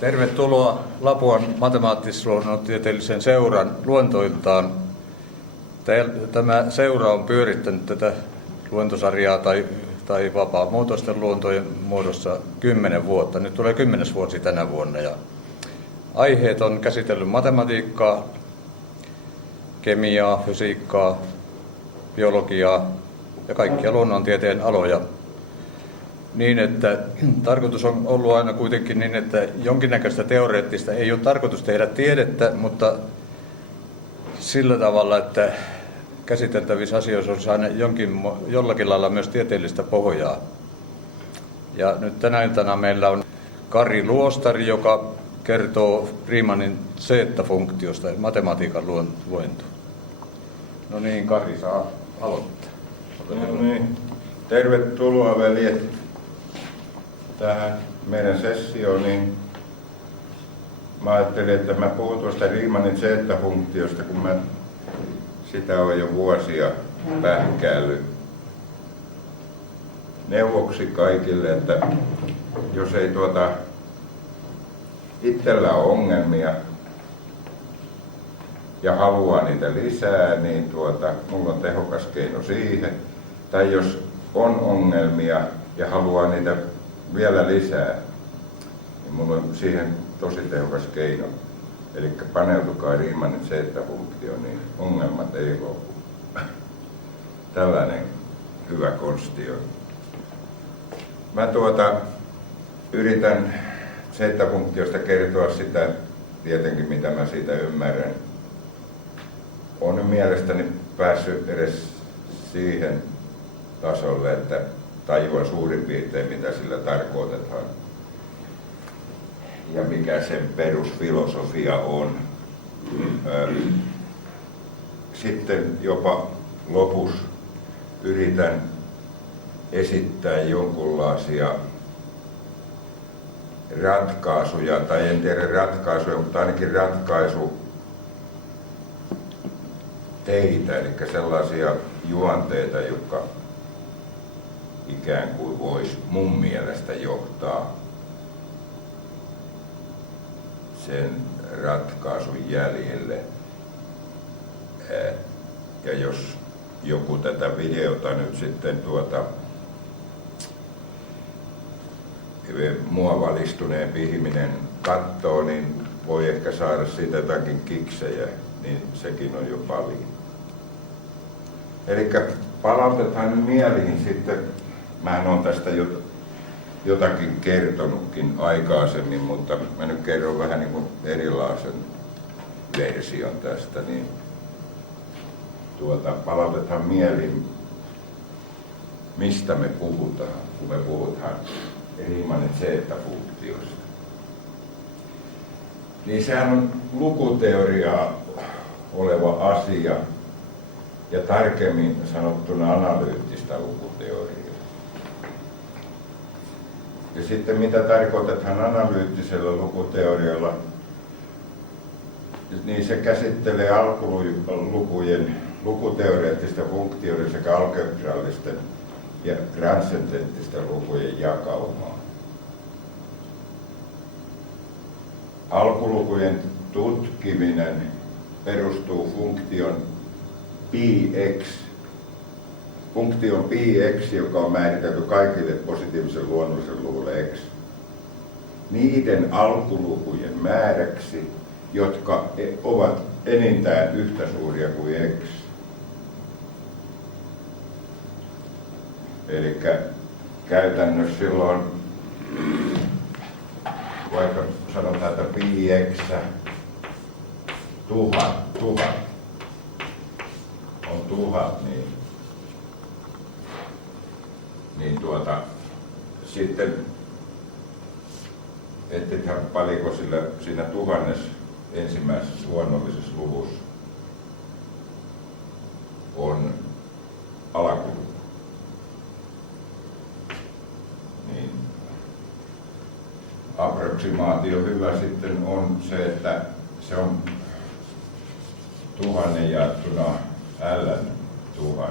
Tervetuloa Lapuan matemaattis-luonnontieteellisen seuran luentoiltaan. Tämä seura on pyörittänyt tätä luentosarjaa tai vapaamuotoisten luontojen muodossa 10 vuotta. Nyt tulee 10. vuosi tänä vuonna. Ja aiheet on käsitellyt matematiikkaa, kemiaa, fysiikkaa, biologiaa ja kaikkia luonnontieteen aloja. Niin, että tarkoitus on ollut aina kuitenkin niin, että jonkinnäköistä teoreettista ei ole tarkoitus tehdä tiedettä, mutta sillä tavalla, että käsiteltävissä asioissa olisi aina jollakin lailla myös tieteellistä pohjaa. Ja nyt tänä iltana meillä on Kari Luostari, joka kertoo Riemanin zeta-funktiosta, matematiikan luento. No niin, Kari saa aloittaa. No niin. Tervetuloa veljet tähän meidän sessioon. Niin mä ajattelin, että mä puhun tuosta Riemanin zeta-funktiosta, kun mä sitä olen jo vuosia pähkäillyt. Neuvoksi kaikille, että jos ei itsellä ole ongelmia ja haluaa niitä lisää, niin mulla on tehokas keino siihen. Tai jos on ongelmia ja haluaa niitä vielä lisää, niin mulla on siihen tosi tehokas keino. Eli paneutukaa Riemanin zeta-funktioon, niin ongelmat ei lopu. Tällainen hyvä konsti on. Mä yritän zeta-funktiosta kertoa sitä tietenkin, mitä mä siitä ymmärrän. Olen mielestäni päässyt edes siihen tasolle, että tajuan suurin piirtein, mitä sillä tarkoitetaan ja mikä sen perusfilosofia on. Sitten jopa lopussa yritän esittää jonkunlaisia ratkaisuja, tai en tiedä ratkaisuja, mutta ainakin ratkaisuteitä, eli sellaisia juonteita, jotka ikään kuin vois mun mielestä johtaa sen ratkaisun jäljelle. Ja jos joku tätä videota nyt sitten mua valistuneempi ihminen katsoo, niin voi ehkä saada siitä jotakin kiksejä, niin sekin on jo paljon. Eli palautetaan nyt mieliin sitten. Mähän olen tästä jotakin kertonutkin aikaisemmin, mutta mä nyt kerron vähän niin kuin erilaisen version tästä, niin palautetaan mieliin, mistä me puhutaan, kun me puhutaan Riemanin zeta-funktiosta. Niin sehän on lukuteoriaa oleva asia ja tarkemmin sanottuna analyyttistä lukuteoriaa. Ja sitten mitä tarkoitetaan analyyttisellä lukuteorialla, niin se käsittelee alkulukujen lukuteoreettisten funktioiden sekä algebrallisten ja transcendenttisten lukujen jakaumaa. Alkulukujen tutkiminen perustuu funktion πx, joka on määritelty kaikille positiivisen luonnolliselle luvulle x, niiden alkulukujen määräksi, jotka ovat enintään yhtä suuria kuin x. Eli käytännössä silloin, vaikka sanotaan, että πx 1000 on 1000, niin sitten ettethän paljonko siinä 1000 ensimmäisessä luonnollisessa luvussa on alakuluku. Niin approksimaatio hyvä sitten on se, että se on 1000 jaettuna L1000.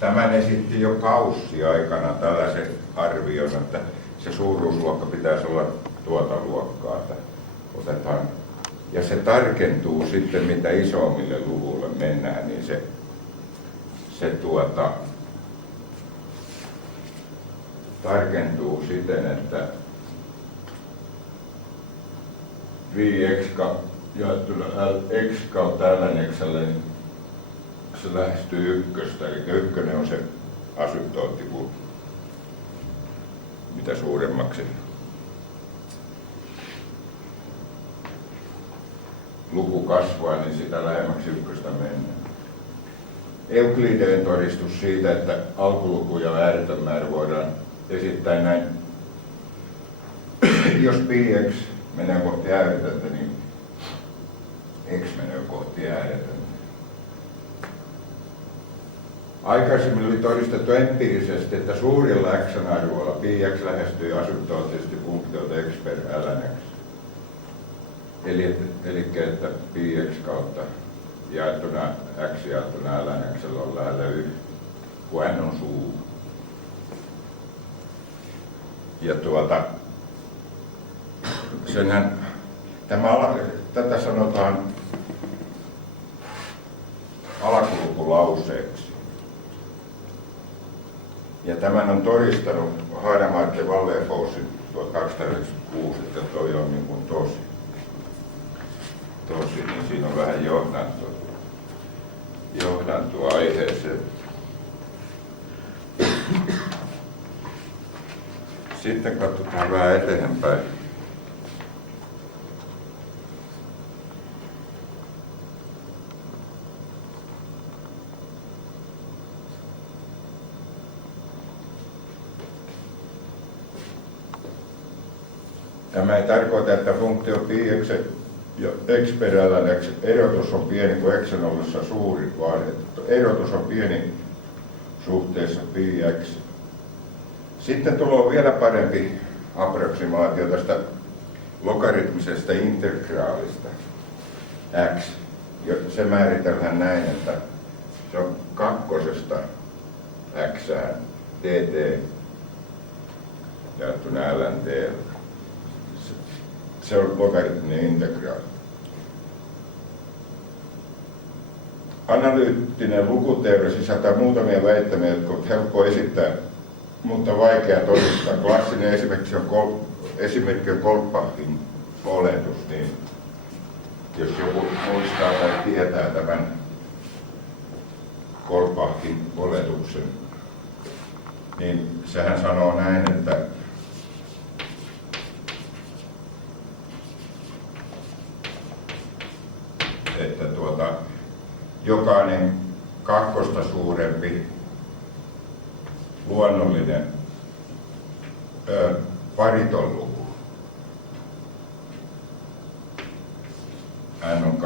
Tämän esitti jo Kaussi aikana tällaisen arvion, että se suuruusluokka pitäisi olla tuota luokkaa otetaan. Ja se tarkentuu sitten, mitä isommille luvuille mennään, niin se tarkentuu siten, että 5x jaettuna x kautta lnxlle, niin se lähestyy ykköstä, eli ykkönen on se asymptootti, kun mitä suuremmaksi luku kasvaa, niin sitä lähemmäksi ykköstä mennään. Euklideen todistus siitä, että alkuluku ja ääretön määrä voidaan esittää näin. Jos pi x menee kohti ääretöntä, niin x menee kohti ääretöntä. Aikaisemmin oli todistettu empiirisesti, että suurilla x-arvoilla pi x lähestyy asymptoottisesti funktiota x per lnx. Eli että pi x kautta jaettuna x jaettuna lnx on lähellä y, kun n on suuri. Ja tätä sanotaan alakulukulauseeksi. Ja tämän on todistanut Hadamard ja Wallerfoss 1296, että toi on niin kuin tosi, niin siinä on vähän johdantoa aiheeseen. Sitten katsotaan vähän eteenpäin. Tämä ei tarkoita, että funktio pi x ja x per lnx erotus on pieni kuin x on ollessa suuri, vaan erotus on pieni suhteessa pi x. Sitten tulee vielä parempi approksimaatio tästä logaritmisesta integraalista x. Se määritellään näin, että se on kakkosesta x dt jaettuna ln t. Se on logaritminen integraali. Analyyttinen lukuteoria sisältää muutamia väittämiä, jotka ovat helppo esittää, mutta vaikea todistaa. Klassinen esimerkki on Kolpackin oletus, niin jos joku muistaa tai tietää tämän Kolpackin oletuksen, niin sehän sanoo näin, että jokainen kakkosta suurempi luonnollinen pariton luku, n on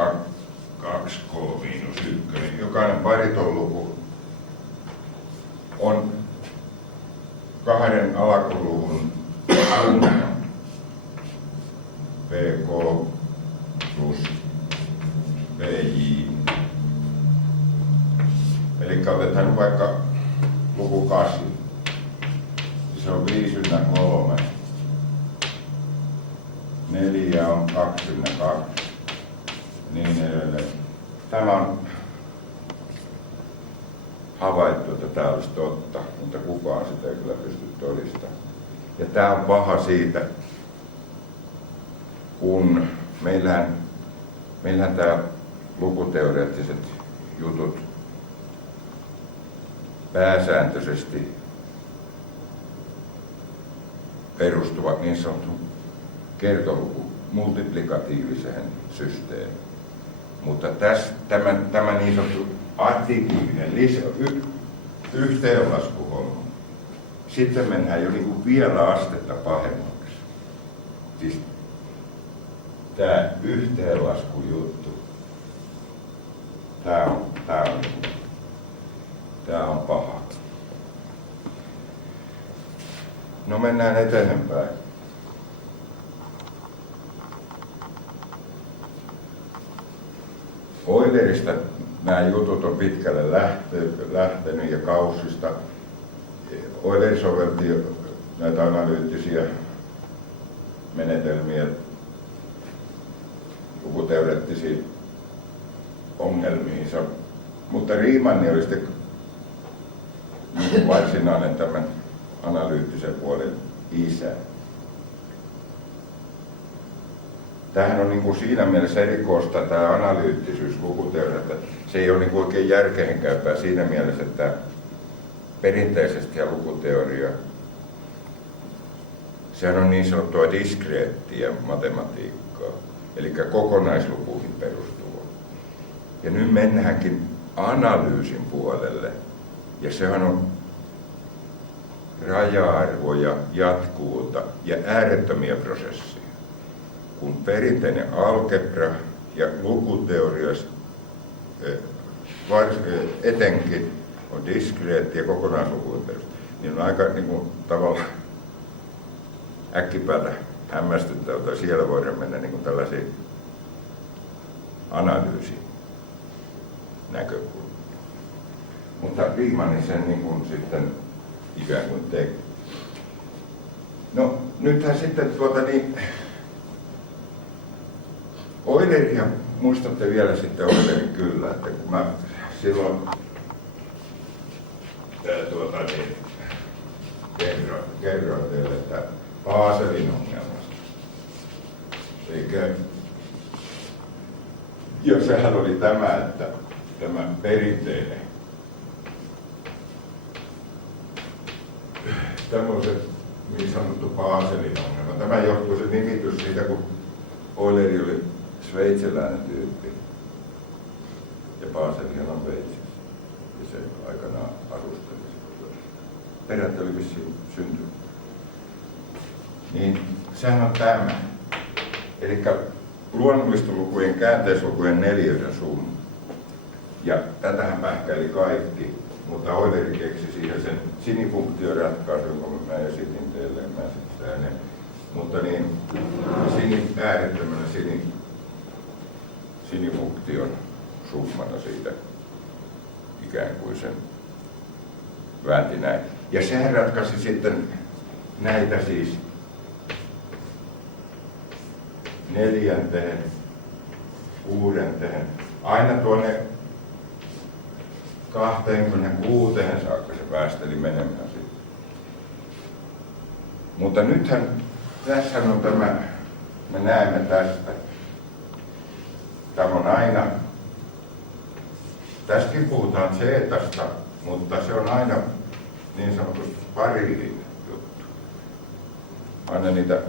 2k miinus 1, jokainen pariton luku on kahden alakuluvun summa, pk plus pj. Eli otetaan vaikka luku 8. Se on 5 ynnä 3. 4 on 2 ynnä 2. Niin edelleen. Tämä on havaittu, että tämä olisi totta, mutta kukaan sitä ei kyllä pysty todistamaan. Ja tämä on paha siitä, kun meillähän tämä lukuteoreettiset jutut pääsääntöisesti perustuvat niin sanottuun kertoluku multiplikatiiviseen systeemiin. Mutta tämä niin sanottu additiivinen yhteenlaskuhomma, sitten mennään jo niin kuin vielä astetta pahemmaksi. Siis tämä yhteenlaskujuttu, tämä on paha. No mennään eteenpäin. Eulerista nämä jutut on pitkälle lähtenyt ja Gaussista. Euler sovelti näitä analyyttisiä menetelmiä lukuteoreettisiin ongelmiinsa. Mutta Riemann oli sitten niin varsinainen tämän analyyttisen puolen isä. Tämähän on niin kuin siinä mielessä erikoista tämä analyyttisyys lukuteoria, että se ei ole niin kuin oikein järkeenkäypää siinä mielessä, että perinteisesti ja lukuteoria, sehän on niin sanottua diskreettiä matematiikkaa, eli kokonaislukuihin perustuvaa. Ja nyt mennäänkin analyysin puolelle, ja sehän on raja-arvoja, jatkuvuutta ja äärettömiä prosesseja. Kun perinteinen algebra ja lukuteoria etenkin on diskreetti ja kokonaislukujen perusteella, niin on aika niin kuin, tavallaan äkkipäätä hämmästyttävää, tai siellä voidaan mennä niin kuin tällaisiin analyysin näkökulmiin. Mutta Riemann sen niin kuin sitten ikään kuin teki. No nythän sitten Euleria, muistatte vielä sitten Eulerin kyllä, että kun mä silloin kerroin teille, että Baselin ongelmasta. Ja sehän oli tämä, että tämä perinteinen tämmöiset niin sanottu Baselin ongelma. Tämä johtuu se nimitys siitä, kun Euleri oli sveitsiläinen tyyppi. Ja Baselihan on Sveitsissä. Ja se aikanaan asusteli. Peräti oli vissiin syntynyt. Niin sehän on tämä. Eli luonnollisten lukujen käänteislukujen neliöiden summa. Ja tätähän pähkäili kaikki. Mutta Euleri keksi siihen sen sinifunktioratkaisun, kun mä esitin teille. Mutta niin, äärettömänä sinifunktion summana siitä ikään kuin sen väänti näin. Ja sehän ratkaisi sitten näitä siis 4., 6, aina tuonne 26 saakka se päästeli menemään sitten. Mutta nythän tässä on tämä, me näemme tästä. Tämä on aina, tässäkin puhutaan zeetasta, mutta se on aina niin sanotusti parillinen juttu. Aina niitä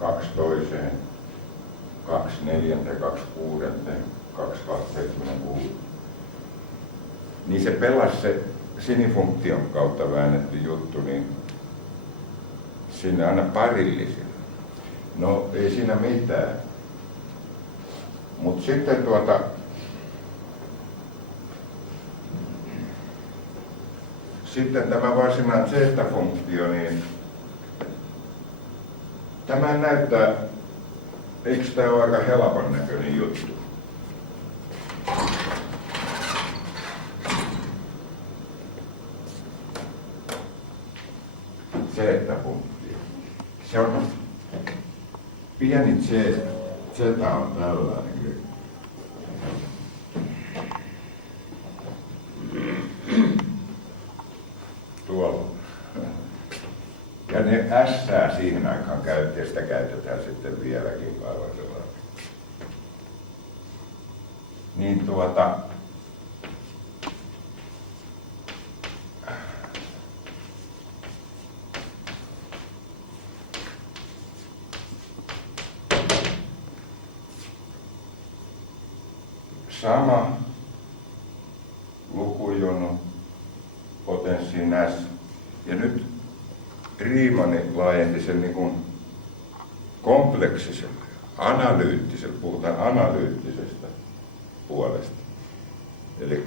2 toiseen, 2 4, 2 6, 2 7, 6. Niin se pelasi se sinifunktion kautta väännetty juttu, niin sinne aina parillisille. No ei siinä mitään. Mutta sitten sitten tämä varsinainen zeta-funktio, niin tämä näyttää, eikö tämä ole aika helpon näköinen juttu? Zeta-funktio. Se on pieni z. Z on tällainen. Tuolla. Ja ne ässää siihen aikaan käytti ja sitä käytetään sitten vieläkin aivan sellainen. Niin sama lukujono potenssiin S. Ja nyt Riemann laajenti sen niin kuin kompleksiselle, analyyttiselle, puhutaan analyyttisestä puolesta. Eli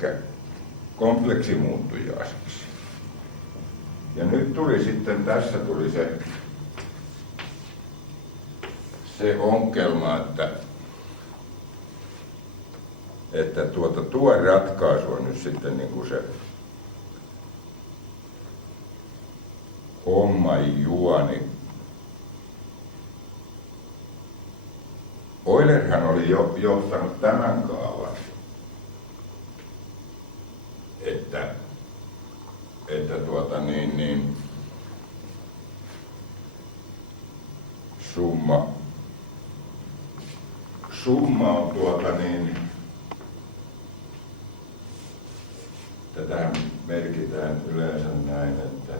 kompleksi muuttujaiseksi. Ja nyt tuli sitten, tässä tuli se ongelma, että tuo ratkaisu on nyt sitten niin kuin se homma, tumman juoni. Eulerhan oli jo johtanut tämän kaavan, että summa on tätä merkitään yleensä näin, että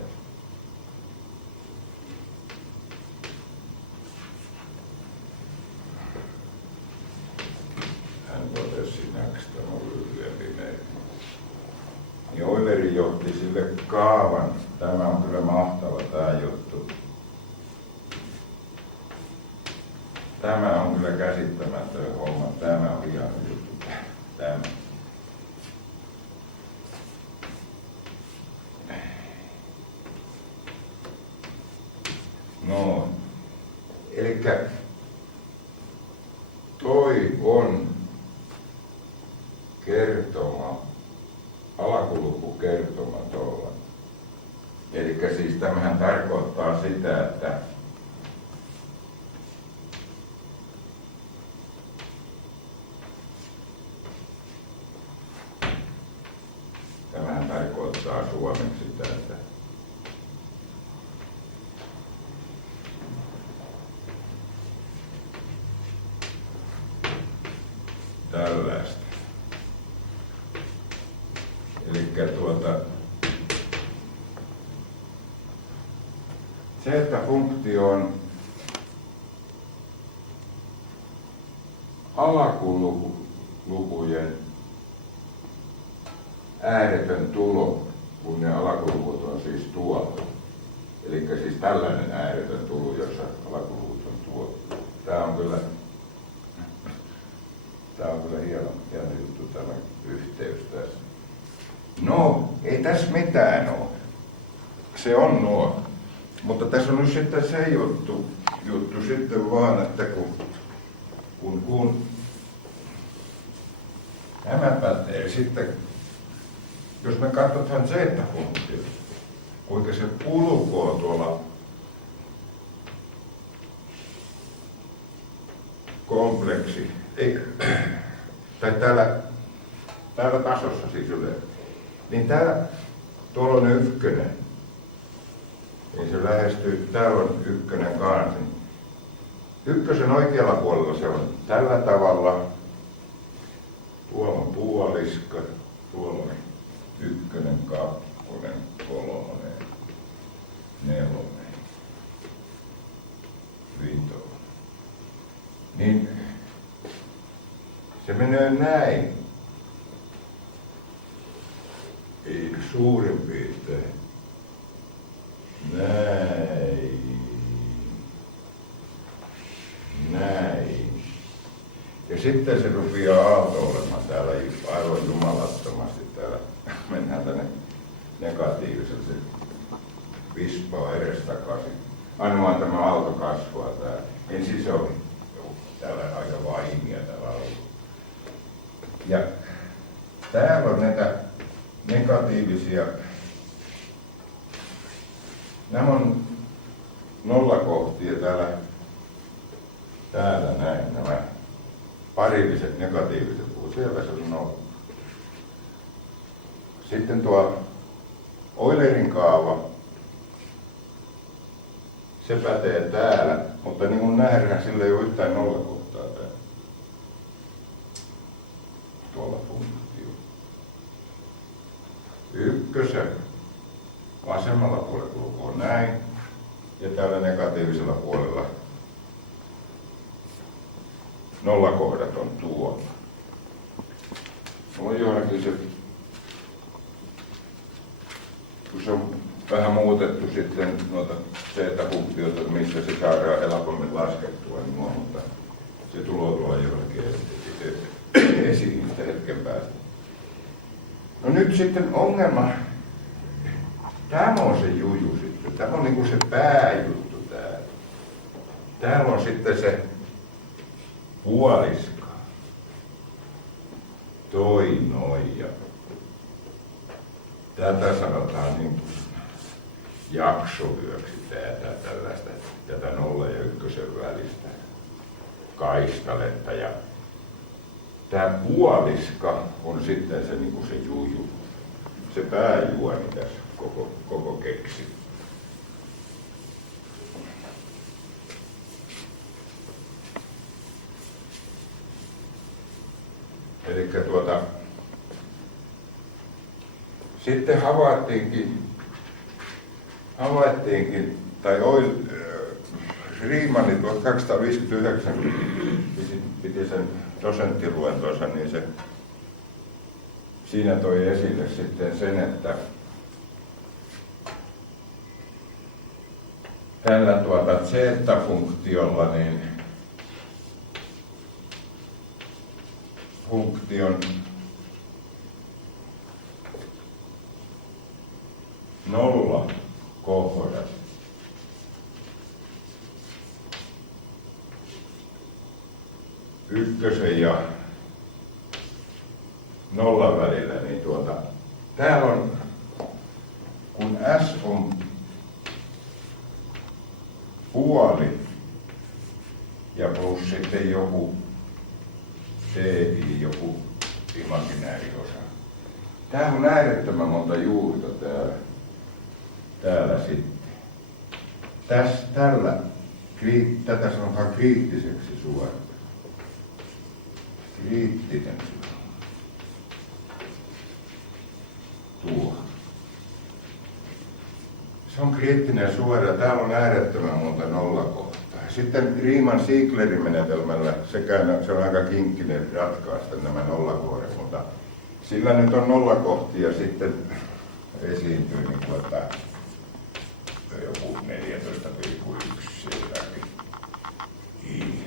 hän totesi näistä on lyhyempi merkki. Niin Euleri johti sille kaavan. Tämä on kyllä mahtava tämä juttu. Tämä on kyllä käsittämätön homma. Tämä on hieno juttu. Tämä. No, elikkä toi on kertoma, alakulkukertoma tuolla. Elikkä siis tämähän tarkoittaa sitä, että tämähän tarkoittaa suomeksi sitä, että tällaista. Elikkä se, että funktio on alakulukujen ääretön tulo, kun ne alakulukut on siis tuolla. Elikkä siis tällainen ääretön tulo, jossa alakulukut on tuolla. Tää on kyllä hieno juttu tämä yhteys tässä. No, ei tässä mitään ole. Se on nuo. Mutta tässä on nyt sitten se juttu sitten vaan, että kun nämä pätee sitten, jos me katsotaan z-funktio, kuinka se kulkoo tuolla kompleksi, tai täällä tasossa siis yleensä, niin tuolla on ykkönen. Niin se lähestyy, täällä on ykkönen kanssa. Ykkösen oikealla puolella se on tällä tavalla. Tuolla on puoliska, tuolla on ykkönen, kakkonen, kolmonen, nelonen, vitonen. Niin se menee näin. Ei suurin piirtein. Näin. Ja sitten se rupeaa aaltoilemaan täällä aivan jumalattomasti. Täällä mennään tänne negatiiviselle. Se vispaa edestakaisin. Aina vaan tämä aalto kasvaa täällä. Ensin se oli täällä aika vaimia täällä ollut. Ja täällä on näitä negatiivisia. Nämä on nollakohtia täällä näin, nämä parilliset negatiiviset luvut, siellä se on nolla. Sitten tuo Eulerin kaava, se pätee täällä, mutta niin kuin nähdään, sillä ei ole yhtään nollakohtaa täällä. Tuolla funktio. Ykkösen vasemmalla puolella kulkuu näin, ja täällä negatiivisella puolella nollakohdat on tuolla. Mulla on johonkin se, kun se on vähän muutettu sitten noita z-funktioita, missä se saadaan helpommin laskettua, niin mutta se tulee tuolla johonkin esiin hetken päästä. No nyt sitten ongelma. Tämä on se juju sitten. Tämä on niinku se pääjuttu täällä. Täällä on sitten se puoliska. Toi noin ja tätä sanotaan niin jaksovyöksi tällaista, tätä 0 ja 1 välistä kaistaletta. Ja tämä puoliska on sitten se, niin kuin se juju, se pääjuoni tässä koko keksi. Elikkä sitten havaittiinkin, tai Riemann 1259 piti sen dosenttiluentonsa, niin se siinä toi esille sitten sen, että tällä z-funktiolla niin funktion 0 kohdat ykkösen ja 0 välillä, niin täällä on, kun S on puoli ja plus sitten joku CI, joku imaginääriosa. Täällä on äärettömän monta juurta täällä sitten. Tätä sanotaan kriittiseksi suoraan. Kriittinen tuo. Se on kriittinen suora. Täällä on äärettömän monta nollakohtaa. Sitten Riemann-Sieglerin menetelmällä se on aika kinkkinen ratkaista nämä nollakohdat, mutta sillä nyt on nollakohtia sitten esiintyy niin kuin, että joku 14,1 jotakin I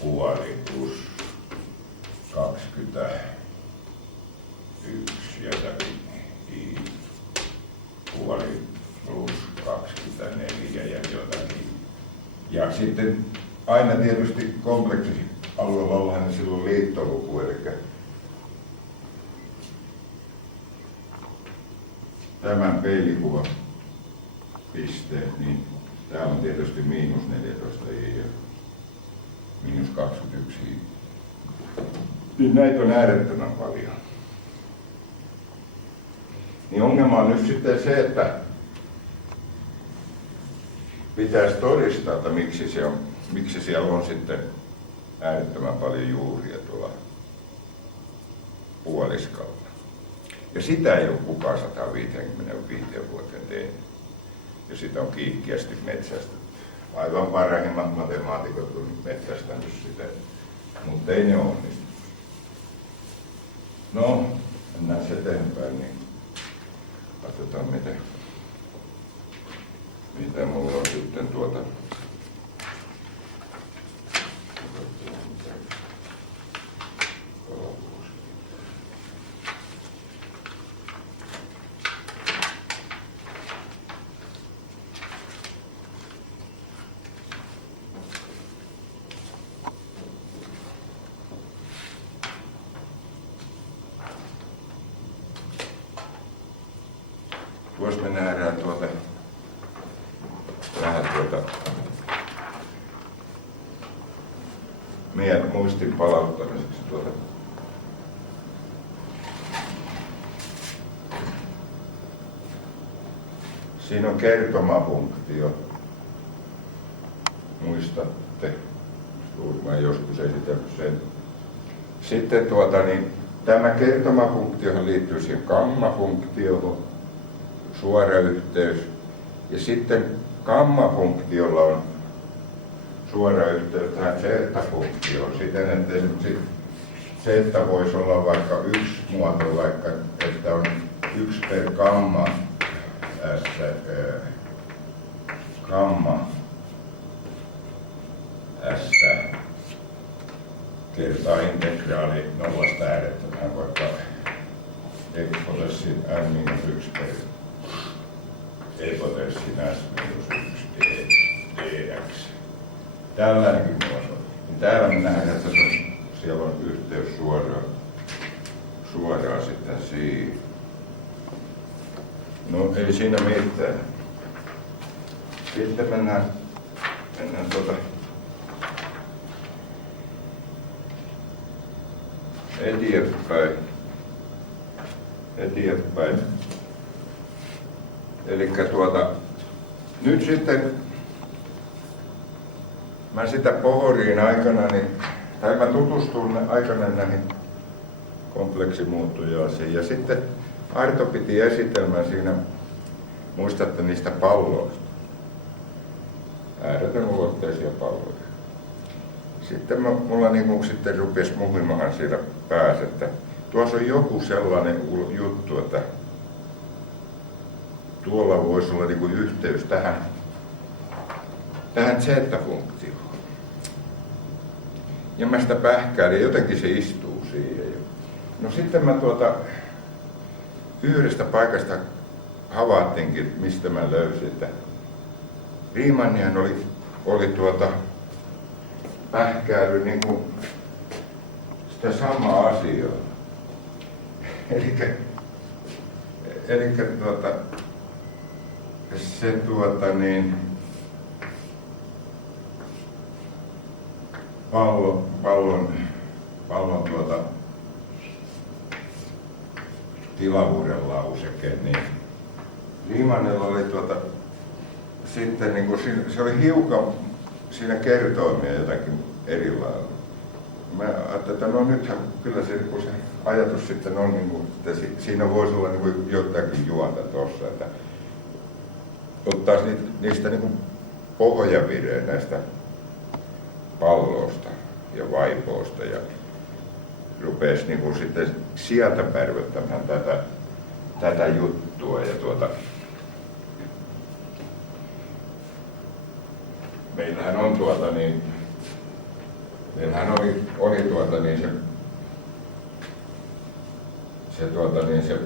puoli plus 21 jotakin I puoli plus 24 ja jotakin. Ja sitten aina tietysti kompleksialueella ollaan silloin liittoluku, eli tämän peilikuvan pisteet, niin täällä on tietysti miinus 14 I ja miinus 21 I. Niin näitä on äärettömän paljon. Niin ongelma on nyt sitten se, että pitäisi todistaa, että miksi siellä on sitten äärettömän paljon juuria tuolla puoliskalla. Ja sitä ei ole kukaan 155 vuoteen tehnyt. Ja sitä on kiihkeästi metsästetty. Aivan parhaimmat matemaatikot on metsästänyt sitä, mutta ei ne onnistu. No, mennään se eteenpäin, niin katsotaan mitä mulla on sitten tuossa me nähdään meidän muistin palauttamiseksi siinä on kertomafunktio. Muistatte, mä joskus esitellyt sen. Sitten tämä kertomafunktiohan liittyy siihen gammafunktioon, suora yhteys. Ja sitten gammafunktiolla on suora yhteys tähän z-funktioon siten, että z voisi olla vaikka yksi muoto, vaikka että on 1 per gamma s kertaa integraali nollasta äärettömään vaikka ekspotenssin n-1 per e-potenssin s-1 dx. Tällainenkin muoto. Niin täällä me nähdään, että siellä on yhteys suoraan sitten siihen. No ei siinä mitään. Sitten mennään eteenpäin. Elikkä nyt sitten mä sitä pohoriin aikana, tai mä tutustun aikana näihin kompleksimuuttujaisiin. Ja sitten Arto piti esitelmän siinä, muistatte niistä palloista. Ääretön ulotteisia palloja. Sitten mulla sitten rupesi muhimahan siellä päässä, että tuossa on joku sellainen juttu, että tuolla voisi olla yhteys tähän Z-funktioon. Ja mä sitä pähkäilin, jotenkin se istuu siihen. No sitten mä yhdestä paikasta havaittinkin, mistä mä löysin, että Riemannihan oli pähkäily sitä samaa asiaa. Elikkä se pallon tilavuuden lauseke, niin Riemannilla oli sitten se oli hiukan siinä kertoimia jotakin eri lailla. Mä ajattelin, että no nythän kyllä se ajatus sitten on, että siinä voisi olla jotakin juonta tuossa, että ottaisi niistä pohjavireen näistä palloista ja vaipoosta ja rupesi sitten sieltä pärvöttämään tätä juttua. Ja meillähän on meillähän oli se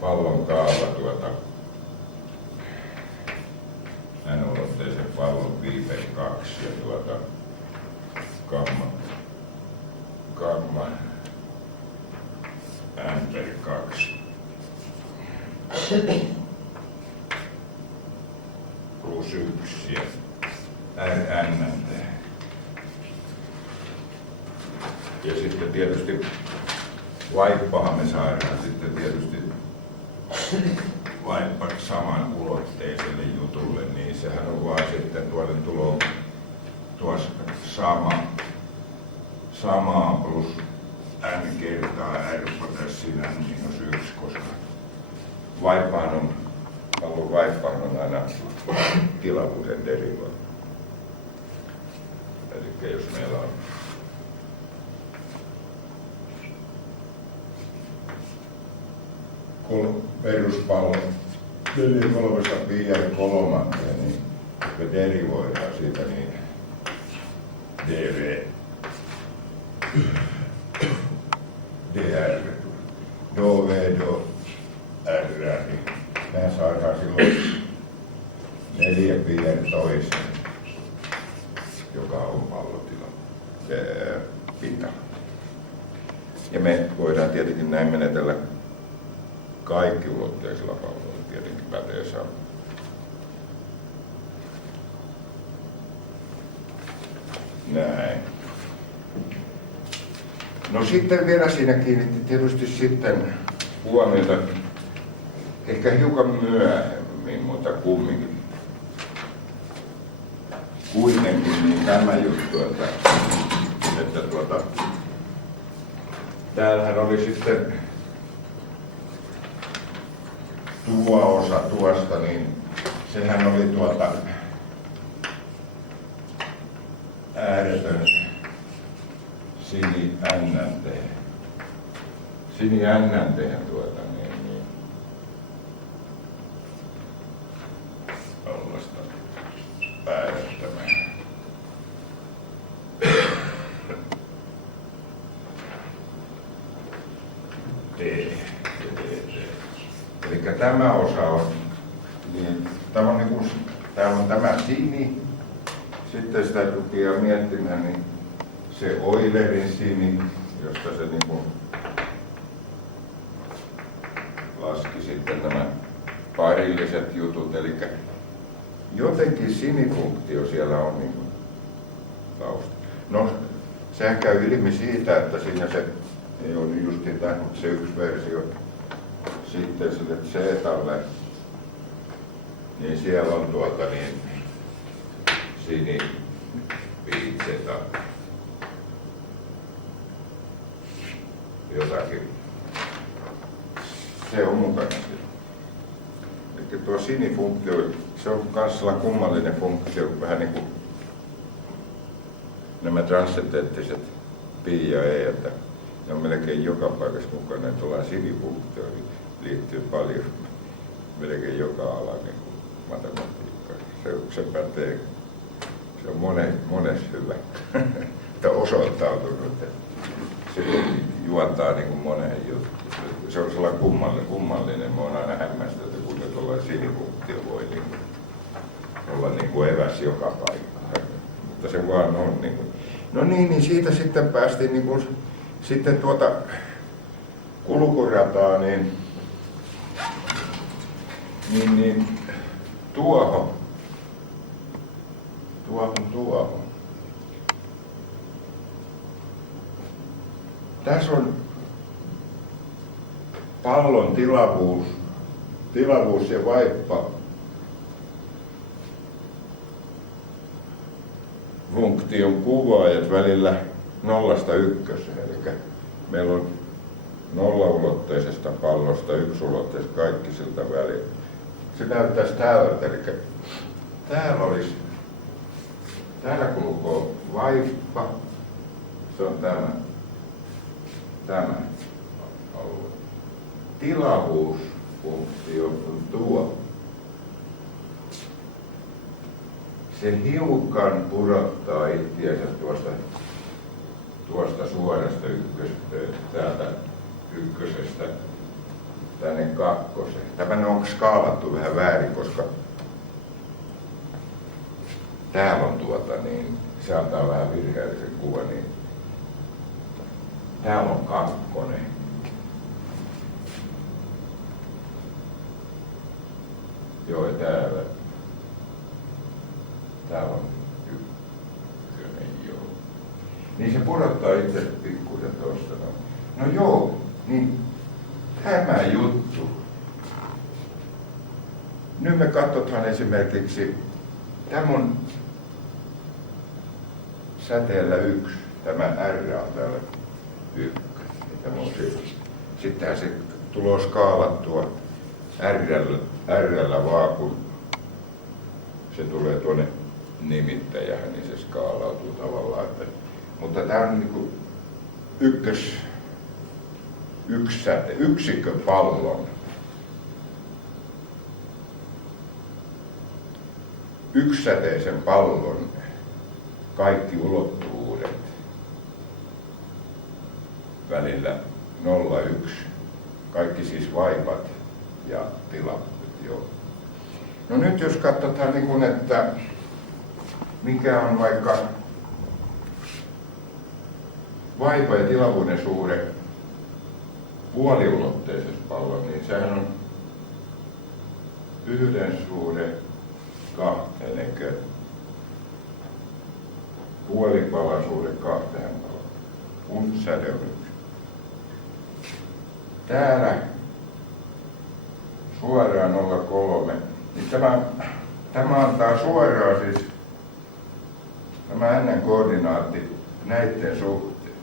pallon kaava N-ulotteisen pallon viipe 2 ja gamma n per 2 plus 1 ja rnnt. Ja sitten tietysti vaippahan me saadaan sitten tietysti vaippa saman ulotteiselle jutulle, niin sehän on vaan sitten tuonne tulo tuossa sama plus n kertaa r potenssin n-1, koska pallon vaippahan on aina tilavuuden derivaatti. Eli jos meillä on peruspallo 4/3 niin me derivoidaan siitä niin dv dr do v do r, niin mehän saadaan silloin 4 toisen, joka on pallotila pinta. Ja me voidaan tietenkin näin menetellä kaikki ulotteisilla palloilla, tietenkin pätee sama. Näin. No sitten vielä siinä kiinnitti tietysti sitten huomiota, ehkä hiukan myöhemmin, mutta kumminkin. Kuitenkin niin tämä juttu, että täällähän oli sitten tuo osa tuosta, niin sehän oli ääretön sini-NNT. Sini-NNT niin tollasta äärettömän. Eli tämä osa on, niin tämä on tämä sini. Sitten sitä rupeaa miettimään, niin se Eulerin sini, josta se laski sitten nämä parilliset jutut, eli jotenkin sinifunktio siellä on niin kuin tausta. No, sehän käy ilmi siitä, että siinä se ei ole justiin tämä, mutta se yksi versio sitten sille Zetalle, niin siellä on sini Beat Zeta jotakin. Se on mukana siellä. Eli tuo sinifunktio, se on myös sellainen kummallinen funktio, vähän niin kuin nämä transcendenttiset pi ja e, että ne on melkein joka paikassa mukana, että ollaan sinifunktioihin liittyy paljon melkein joka ala niin kuin matematiikka. Se pätee, se on monessa hyvä, että osoittautunut, että se juontaa niin kuin moneen juttuun. Se on sellainen kummallinen. Mä oon aina hämmästellyt, että kuinka tuollainen sinifunktio voi niin kuin olla niin kuin eväs joka paikkaan. Mutta se vaan on niin kuin. No niin siitä sitten päästiin niin kuin, sitten kulkurataa, niin tuohon. Tässä on pallon tilavuus ja vaippa funktion kuvaajat välillä 0–1. Eli meillä on nollaulotteisesta pallosta yksiulotteisesta kaikki siltä välillä. Se näyttäisi täältä, eli täällä kulkee vaippa, se on tämä alue. Tilavuusfunktio on tuo. Se hiukan pudottaa itseänsä tuosta suorasta täältä ykkösestä tänne kakkoseen. Tämä on skaalattu vähän väärin, koska täällä on se antaa vähän virheellisen kuvan, niin täällä on kakkonen. Joo, ja täällä on ykkönen, joo. Niin se pudottaa itse pikkuisen tosta. No joo, niin tämä juttu. Nyt me katsotaan esimerkiksi, tämä on säteellä 1, tämä R on täällä 1. Sittenhän se tulee skaalattua R:llä vaan, kun se tulee tuonne nimittäjähän, niin se skaalautuu tavallaan. Mutta tämä on niin kuin yksikköpallon. Yksisäteisen pallon kaikki ulottuvuudet välillä 0–1. Kaikki siis vaipat ja tilat. Joo. No nyt jos katsotaan, niin kun, että mikä on vaikka vaipa ja tilavuuden suhde puoliulotteisessa pallossa, niin sehän on 1/2, eli puolipalan suhde 2 palaan, kun säde on 1. Täällä suoraan 0,3, niin tämä antaa suoraan siis tämä n-koordinaatti näiden suhteen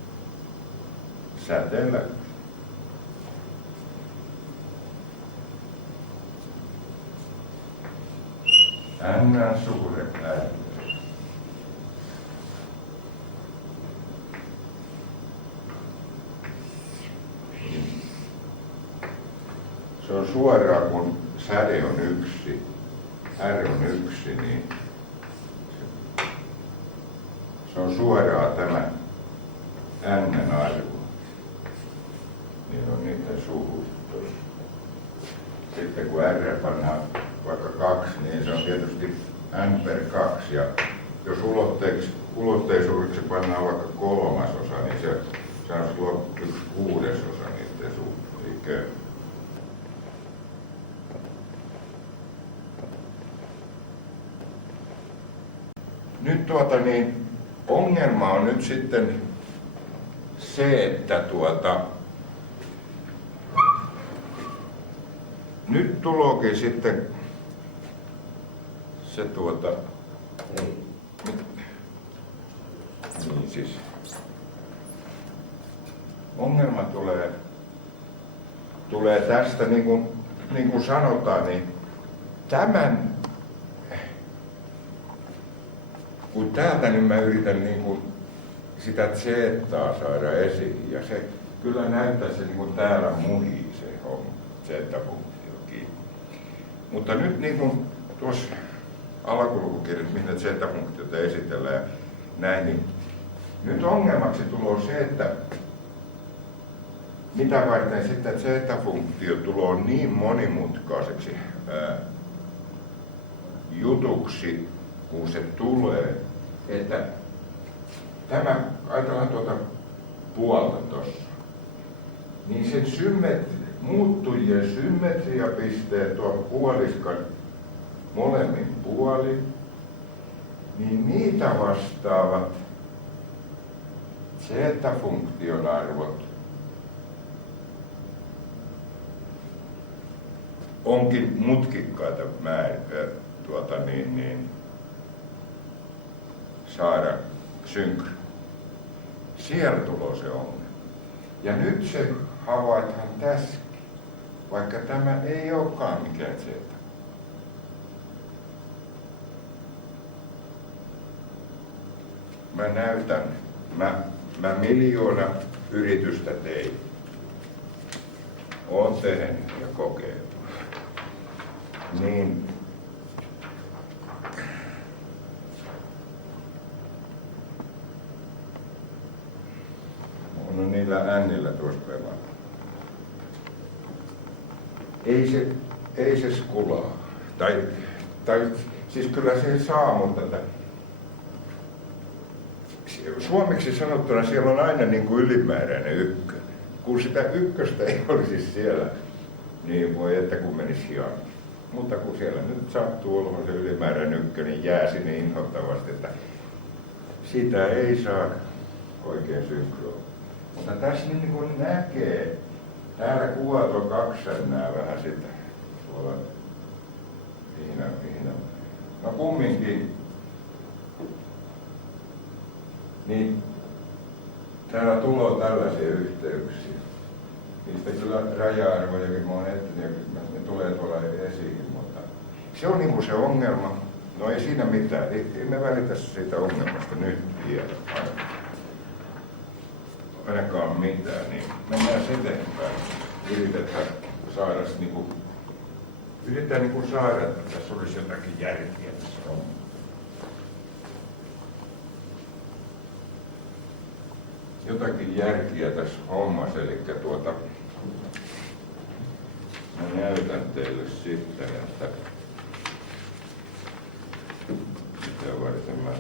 säteellä. N-suhde R. Se on suoraan, kun säde on 1, R on 1, niin se on suoraan tämä n-arvo. Niin on niiden suhde tuossa. Sitten kun R pannaan vaikka 2, niin se on tietysti n/2. Ja jos ulotteisuudeksi pannaan vaikka 1/3, niin se on silloin 1/6 niiden suhde. nyt ongelma on nyt sitten se, että nyt tulokin sitten se niin siis ongelma tulee tästä niin kuin sanotaan, niin tämän kun täältä niin mä yritän niin kuin sitä Zetaa saada esiin ja se kyllä näyttää se niin kuin täällä muhii se homma, Z-funktiokin. Mutta nyt niin kuin tuossa alkulukukirjassa, mihin Z-funktiota esitellään ja näin, niin nyt ongelmaksi tulee se, että mitä varten sitten Z-funktio tulee niin monimutkaiseksi jutuksi, kun se tulee, että tämä, ajatellaan puolta tuossa, niin sen muuttujien symmetriapisteet tuon puoliskan molemmin puolin, niin niitä vastaavat Z-funktion arvot onkin mutkikkaita saada synkron. Siellä tulee se ongelma. Ja nyt se havaithan tässäkin, vaikka tämä ei olekaan mikään Z. Mä näytän, mä miljoona yritystä tein. Oon tehnyt ja kokeillut. Niin on niillä ännillä tuossa pelaa. Ei se skulaa. Tai siis kyllä se saa, mutta suomeksi sanottuna siellä on aina niin kuin ylimääräinen ykkönen. Kun sitä ykköstä ei olisi siellä, niin voi että kun menisi hieno. Mutta kun siellä nyt sattuu olemaan se ylimääräinen ykkönen, jää sinne inhottavasti, että sitä ei saa oikein synkroon. Mutta tässä niin kuin näkee, täällä kuvat on kaksennää vähän sitä tuolla siinä. No kumminkin, niin täällä tulee tällaisia yhteyksiä. Niistä kyllä raja-arvojakin mä oon etsinyt ja ne tulee tuolla esiin, mutta se on niinku se ongelma. No ei siinä mitään, ei me välitä siitä ongelmasta nyt vielä ainakaan mitään, niin mennään eteenpäin. Yritetään saada saada, että tässä olisi jotakin järkeä tässä hommassa. Jotakin järkiä tässä hommassa, eli mä näytän teille sitten, että sitä varten mä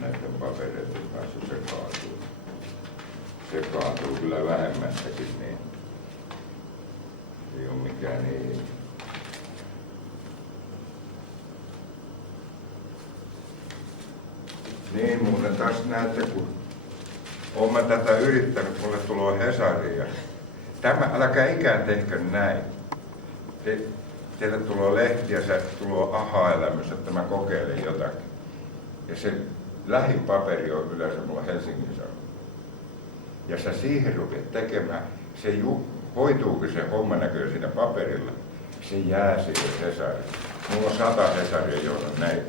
näiden papereiden kanssa sekaantuu kyllä vähemmästäkin, niin ei ole mikään niin. Niin muuten taas näette, kun olen mä tätä yrittänyt, mulle tulee Hesariin. Tämä, älkää ikään tehkö näin. Teille tulee lehtiä, se tulee aha-elämys, että mä kokeilen jotakin. Ja se lähipaperi on yleensä mulla Helsingin Sanomat. Ja sä siihen rupeat tekemään, se hoituukin se homma näköön siinä paperilla, se jää siihen Hesariin. Mulla on 100 Hesaria, joilla näin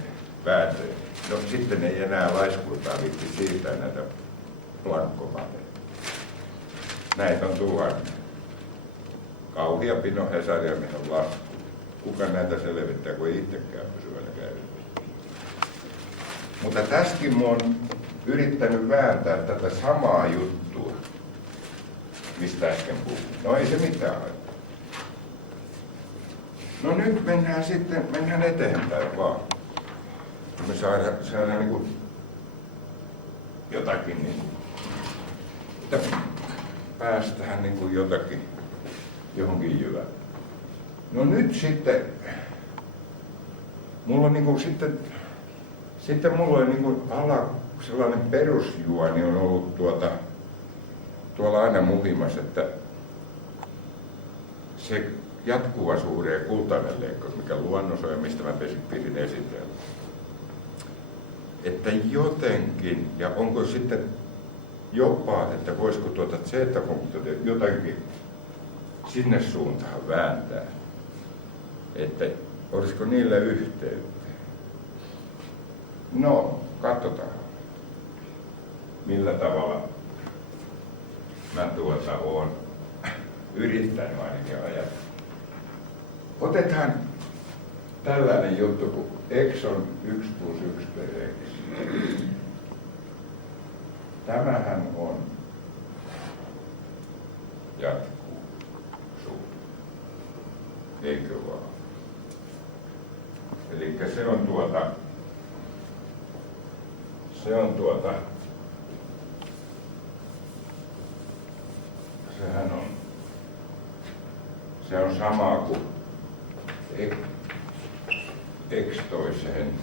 päätöjä. No sitten ei enää laiskultaan viitti siirtää näitä blankkopapereita. Näitä on 1000. Kauhia pino Hesaria, mihin on lasku. Kuka näitä selvittää, kun ei itsekään pysyvällä käytössä. Mutta tässäkin mä oon yrittänyt vääntää tätä samaa juttua, mistä äsken puhuin. No ei se mitään haittaa. No nyt mennään eteenpäin vaan. Me saadaan niin kuin jotakin, niin kuin, että päästään niin kuin jotakin johonkin jyvään. No nyt sitten mulla on niinku sitten mulla on niinku sellainen perusjuoni on ollut tuolla aina muhimassa, että se jatkuva suhde ja kultainen leikkaus, mikä luonnossa on ja mistä mä pidin esitellä. Että jotenkin, ja onko sitten jopa, että voisiko Z-funktiota jotenkin sinne suuntaan vääntää, että olisiko niillä yhteyttä. No, katsotaan, millä tavalla mä oon yrittänyt ainakin ajatella. Otetaan tällainen juttu, kun x on 1 plus 1 per x. Tämähän on jatkuu suhde. Eikö vaan? Elikkä sehän on se on sama kuin x toiseen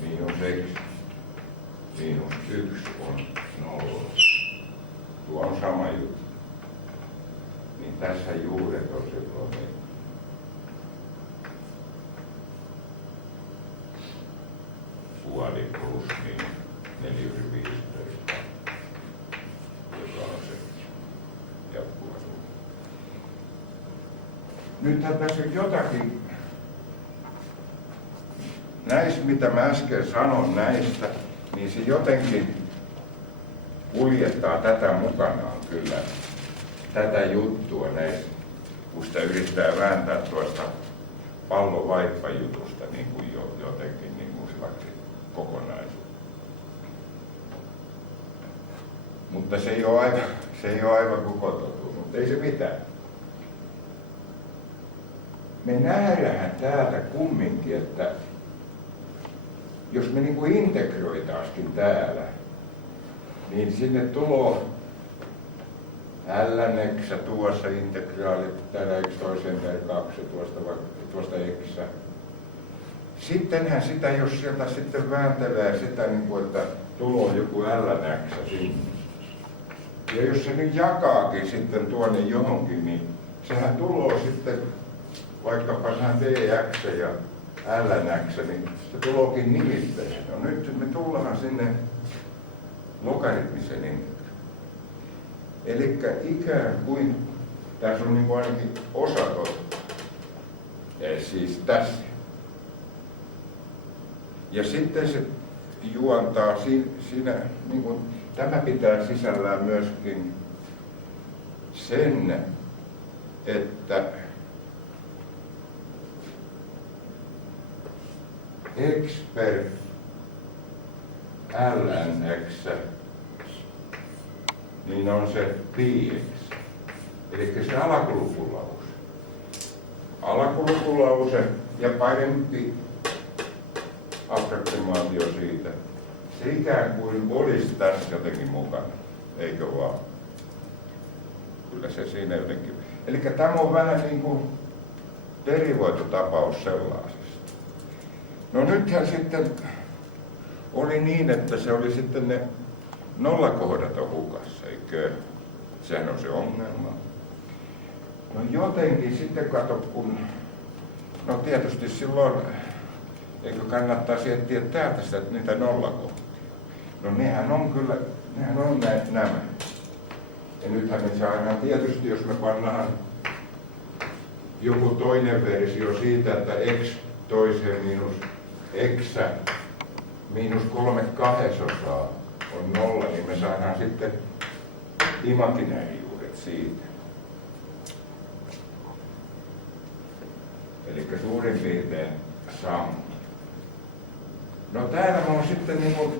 miinus x miinus 1 on 0. Tuo on sama juttu. Niin tässä juuret on silloin puoli plus niin 4/15, joka on se jatkuva suhde. Nythän tässä jotakin näistä, mitä mä äsken sanon näistä, niin se jotenkin kuljettaa tätä mukanaan kyllä, tätä juttua näistä, kun sitä yrittää vääntää tuosta pallovaippajutusta niin kuin jotenkin niin kuin sellaksi kokonaisuus. Mutta se ei ole aivan koko totuus, mutta ei se mitään. Me nähdään täältä kumminkin, että jos me niin kuin integroitaaskin täällä, niin sinne tulee ln tuossa integraalit, täällä x toiseen per 2 tuosta x. Sittenhän sitä, jos sieltä sitten vääntelee sitä, niin kuin, että tulee joku ln sinne. Ja jos se nyt jakaakin sitten tuonne johonkin, niin sehän tulee sitten, vaikka pannaan dx ja ln, niin se tuleekin nimittäin. No nyt me tullaan sinne logaritmisen integraatioon. Elikkä ikään kuin, tässä on niin ainakin osatot, siis tässä. Ja sitten se juontaa siinä, niin kuin, tämä pitää sisällään myöskin sen, että x per ln(x) niin on se pi(x). Eli se alakulkulause. Alakulkulause ja parempi approksimaatio siitä. Se ikään kuin olisi tässä jotenkin mukana, eikö vaan? Kyllä se siinä jotenkin. Eli tämä on vähän niin kuin derivoitu tapaus sellaisesta. No nythän sitten oli niin, että se oli sitten ne nollakohdat on hukassa, eikö? Sehän on se ongelma. No jotenkin sitten kato, kun... No tietysti silloin, eikö kannattaa etsiä täältä sitä, niitä nollakohtia. No nehän on kyllä, nehän on nämä. Ja nythän me saadaan tietysti, jos me pannaan joku toinen versio siitä, että x toiseen miinus x miinus 3/2 on 0, niin me saadaan sitten imaginäärijuuret siitä. Eli suurin piirtein sama. No täällä on sitten niinku,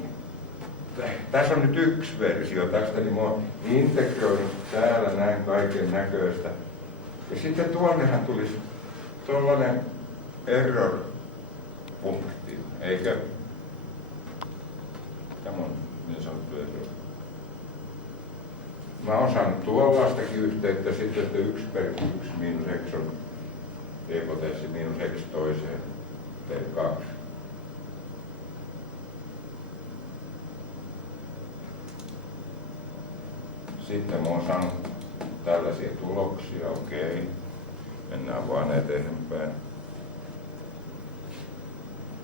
tässä on nyt yksi versio tästä, niin mä oon integroinut täällä näin kaiken näköistä. Ja sitten tuonnehan tulisi tollanen error-punkti, eikö? Tämä on niin sanottu error. Mä oon saanut tuollaistakin yhteyttä sitten, että 1 per 1 miinus x on e-potenssi miinus x toiseen per 2. Sitten mä oon saanut tällaisia tuloksia, okei. Mennään vaan eteenpäin.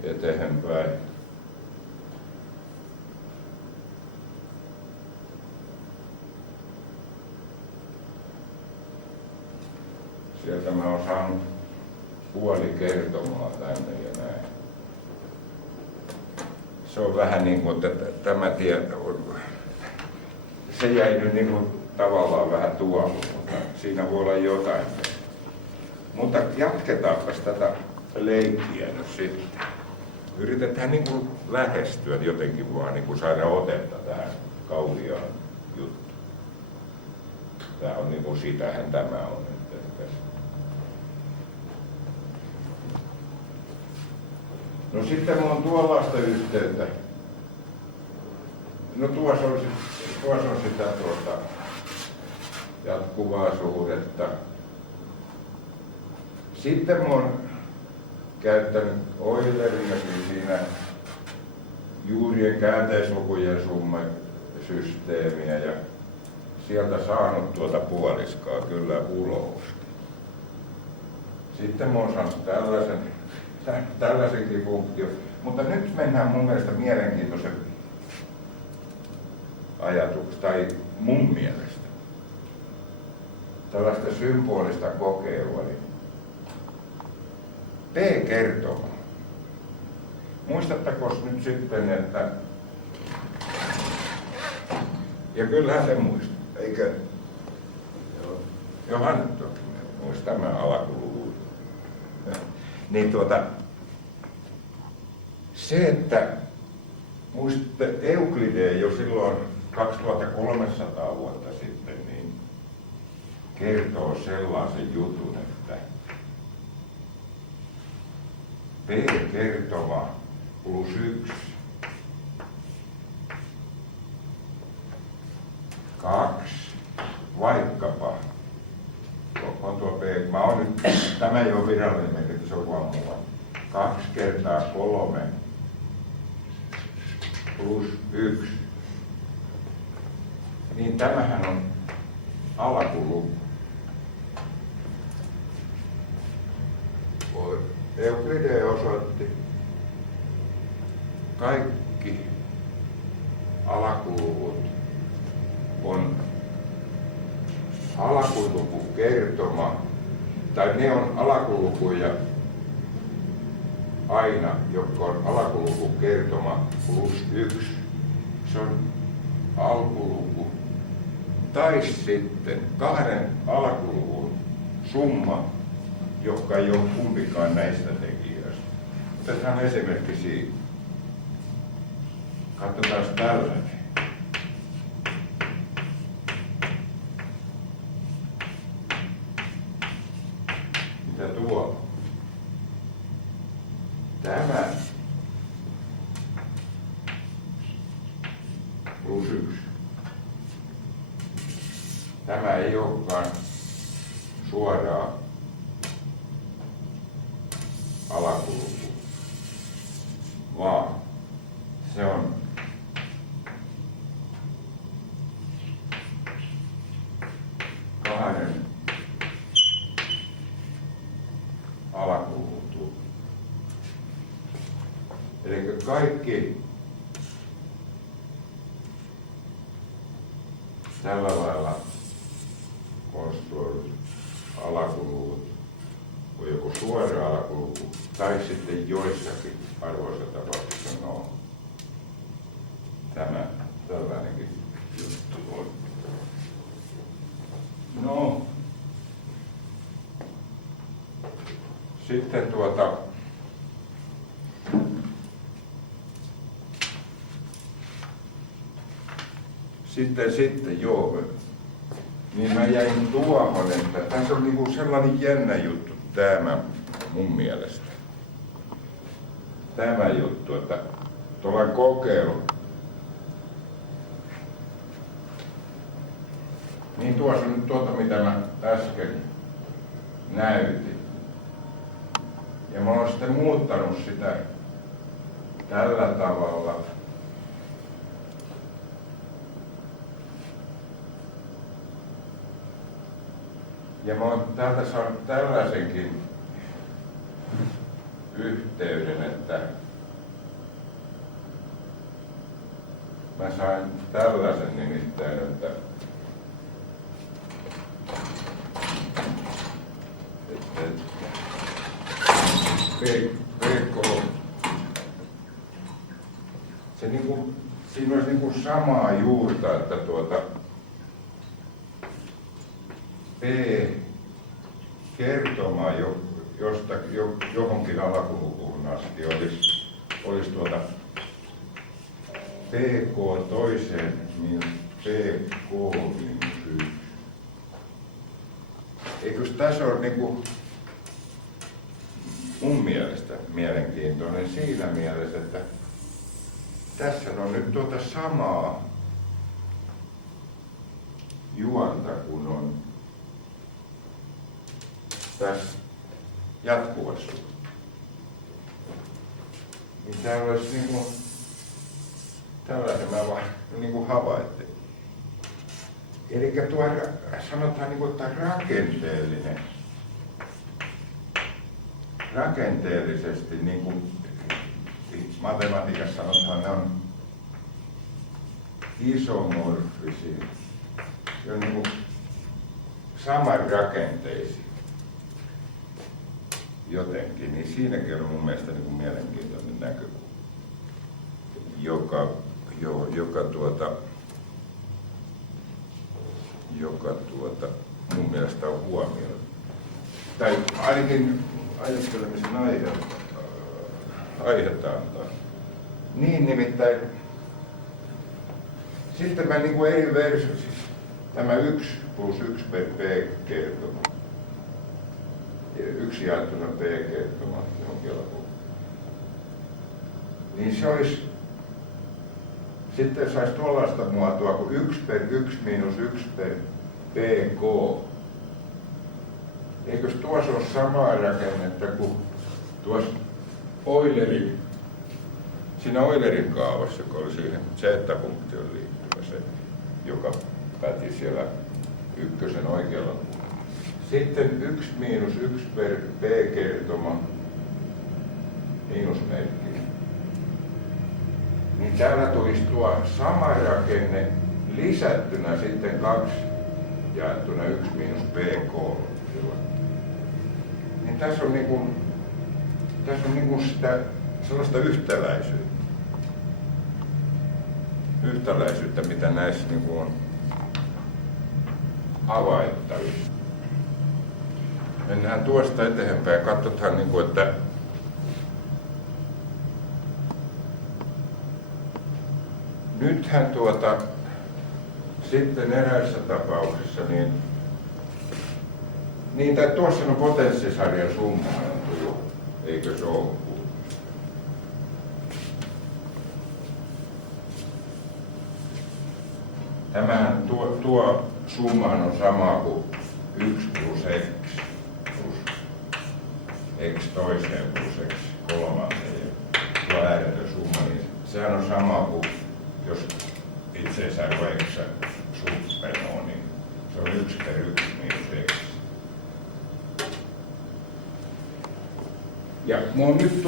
Eteenpäin. Sieltä mä oon saanut puoli kertomaa tänne ja näin. Se on vähän niin kuin, että tämä se jäi nyt niin kuin tavallaan vähän tuolla, mutta siinä voi olla jotain. Mutta jatketaanpas tätä leikkiä nyt sitten. Yritetään niin kuin lähestyä jotenkin vaan niin kuin saada otetta tähän kauheaan juttuun. Tää on niin kuin sitähän tämä on. No sitten mulla on tuollaista yhteyttä. No tuossa on sitä jatkuvaa suhdetta. Sitten mä oon käyttänyt Euleriakin siinä juurien käänteislukujen summasysteemiä ja sieltä saanut tuota puoliskaa kyllä ulos. Sitten mä oon saanut tällaisenkin funktion. Mutta nyt mennään mun mielestä mielenkiintoisen ajatuksen, tai mun mielestä. Tällaista symbolista kokeilua. Niin P-kertoma. Muistatteko nyt sitten, että... Ja kyllähän se muistaa, eikö? Johan muista tämän alakuluvun. Niin se, että muistatte Euklideen jo silloin 2300 vuotta sitten, niin kertoo sellaisen jutun, että P-kertoma plus 1 2 vaikkapa on tuo P, mä oon nyt, tämä ei ole virallinen merkitys, se on vaan mulla. 2 kertaa 3 plus 1. Niin tämähän on alakuluku. Euklide osoitti kaikki alakuluvut on alakulukukertoma, tai ne on alakulukuja aina, jotka on alakulukukertoma plus 1. Se on alkuluku. Tai sitten 2 alakuluvun summa, joka ei ole kumpikaan näistä tekijöistä. Tässä on esimerkki siitä. Katsotaan tällainen. Mitä tuo? Tämä plus 1. Tämä ei olekaan suoraan alakuluku, vaan se on kahden alakuluvun. Eli kaikki tällä lailla konstruoidut alakuluvut on joko suora alakuluku tai sitten joissakin arvoissa tapauksissa tämä tällainenkin juttu on. No, sitten sitten joo. Niin mä jäin tuohon, että tässä on niinku sellainen jännä juttu, tämä mun mielestä. Tämä juttu, että tuolla kokeilu. Niin tuossa nyt mitä mä äsken näytin. Ja mä oon sitten muuttanut sitä tällä tavalla. Ja mä oon täältä saanut tällaisenkin yhteyden, että mä sain tällaisen nimittäin, että PK, se niinku, siinä olisi niinku samaa juurta, että P-kertoma johonkin alakulukuun asti olisi PK toiseen minus PK minus 1. Eikös tässä ole niinku mun mielestä mielenkiintoinen siinä mielessä, että tässä on nyt samaa juonta kuin on tässä jatkuvassa. Niin täällä olisi niinku, tällaisen mä vaan niinku havaittin. Elikkä tuo sanotaan niinku, että rakenteellisesti niinku matematiikassa sanotaan, ne on isomorfisia ja niinku saman rakenteisia jotenkin, niin siinäkin on mun mielestä niinku mielenkiintoinen näkökulma, joka mun mielestä on huomioitu. Tai ainakin ajattelemisen aihetta antaa. Niin nimittäin, sitten mä niinku eri versio, siis tämä 1 plus 1 per P-kertoma. 1 jaettuna P-kertoma johonkin alkuun. Niin se olisi, sitten saisi tuollaista muotoa kuin 1 per 1 miinus 1 per PK. Eikös tuossa ole samaa rakennetta kuin tuossa siinä Eulerin kaavassa, joka oli siihen z-funktioon liittyvä se, joka päti siellä ykkösen oikealla puolella. Sitten 1 miinus 1 per p-kertoma miinusmerkki. Niin täällä tulisi tuo sama rakenne lisättynä sitten 2 jaettuna 1 miinus pk. Niin tässä on niinku sitä sellaista yhtäläisyyttä, mitä näissä niinku on havaittavissa. Mennään tuosta eteenpäin ja katsotaan, niinku, että nythän sitten eräissä tapauksissa niin tai tuossa on potenssisarjan summa on tullut, eikö se ole? Tämähän tuo summahan on sama kuin 1 plus x plus x toiseen plus x kolmanteen. Tuo ääretön summa, niin sehän on sama kuin jos itseensä x suppenoo, niin se on 1 per 1 miinus x. Ja mulla nyt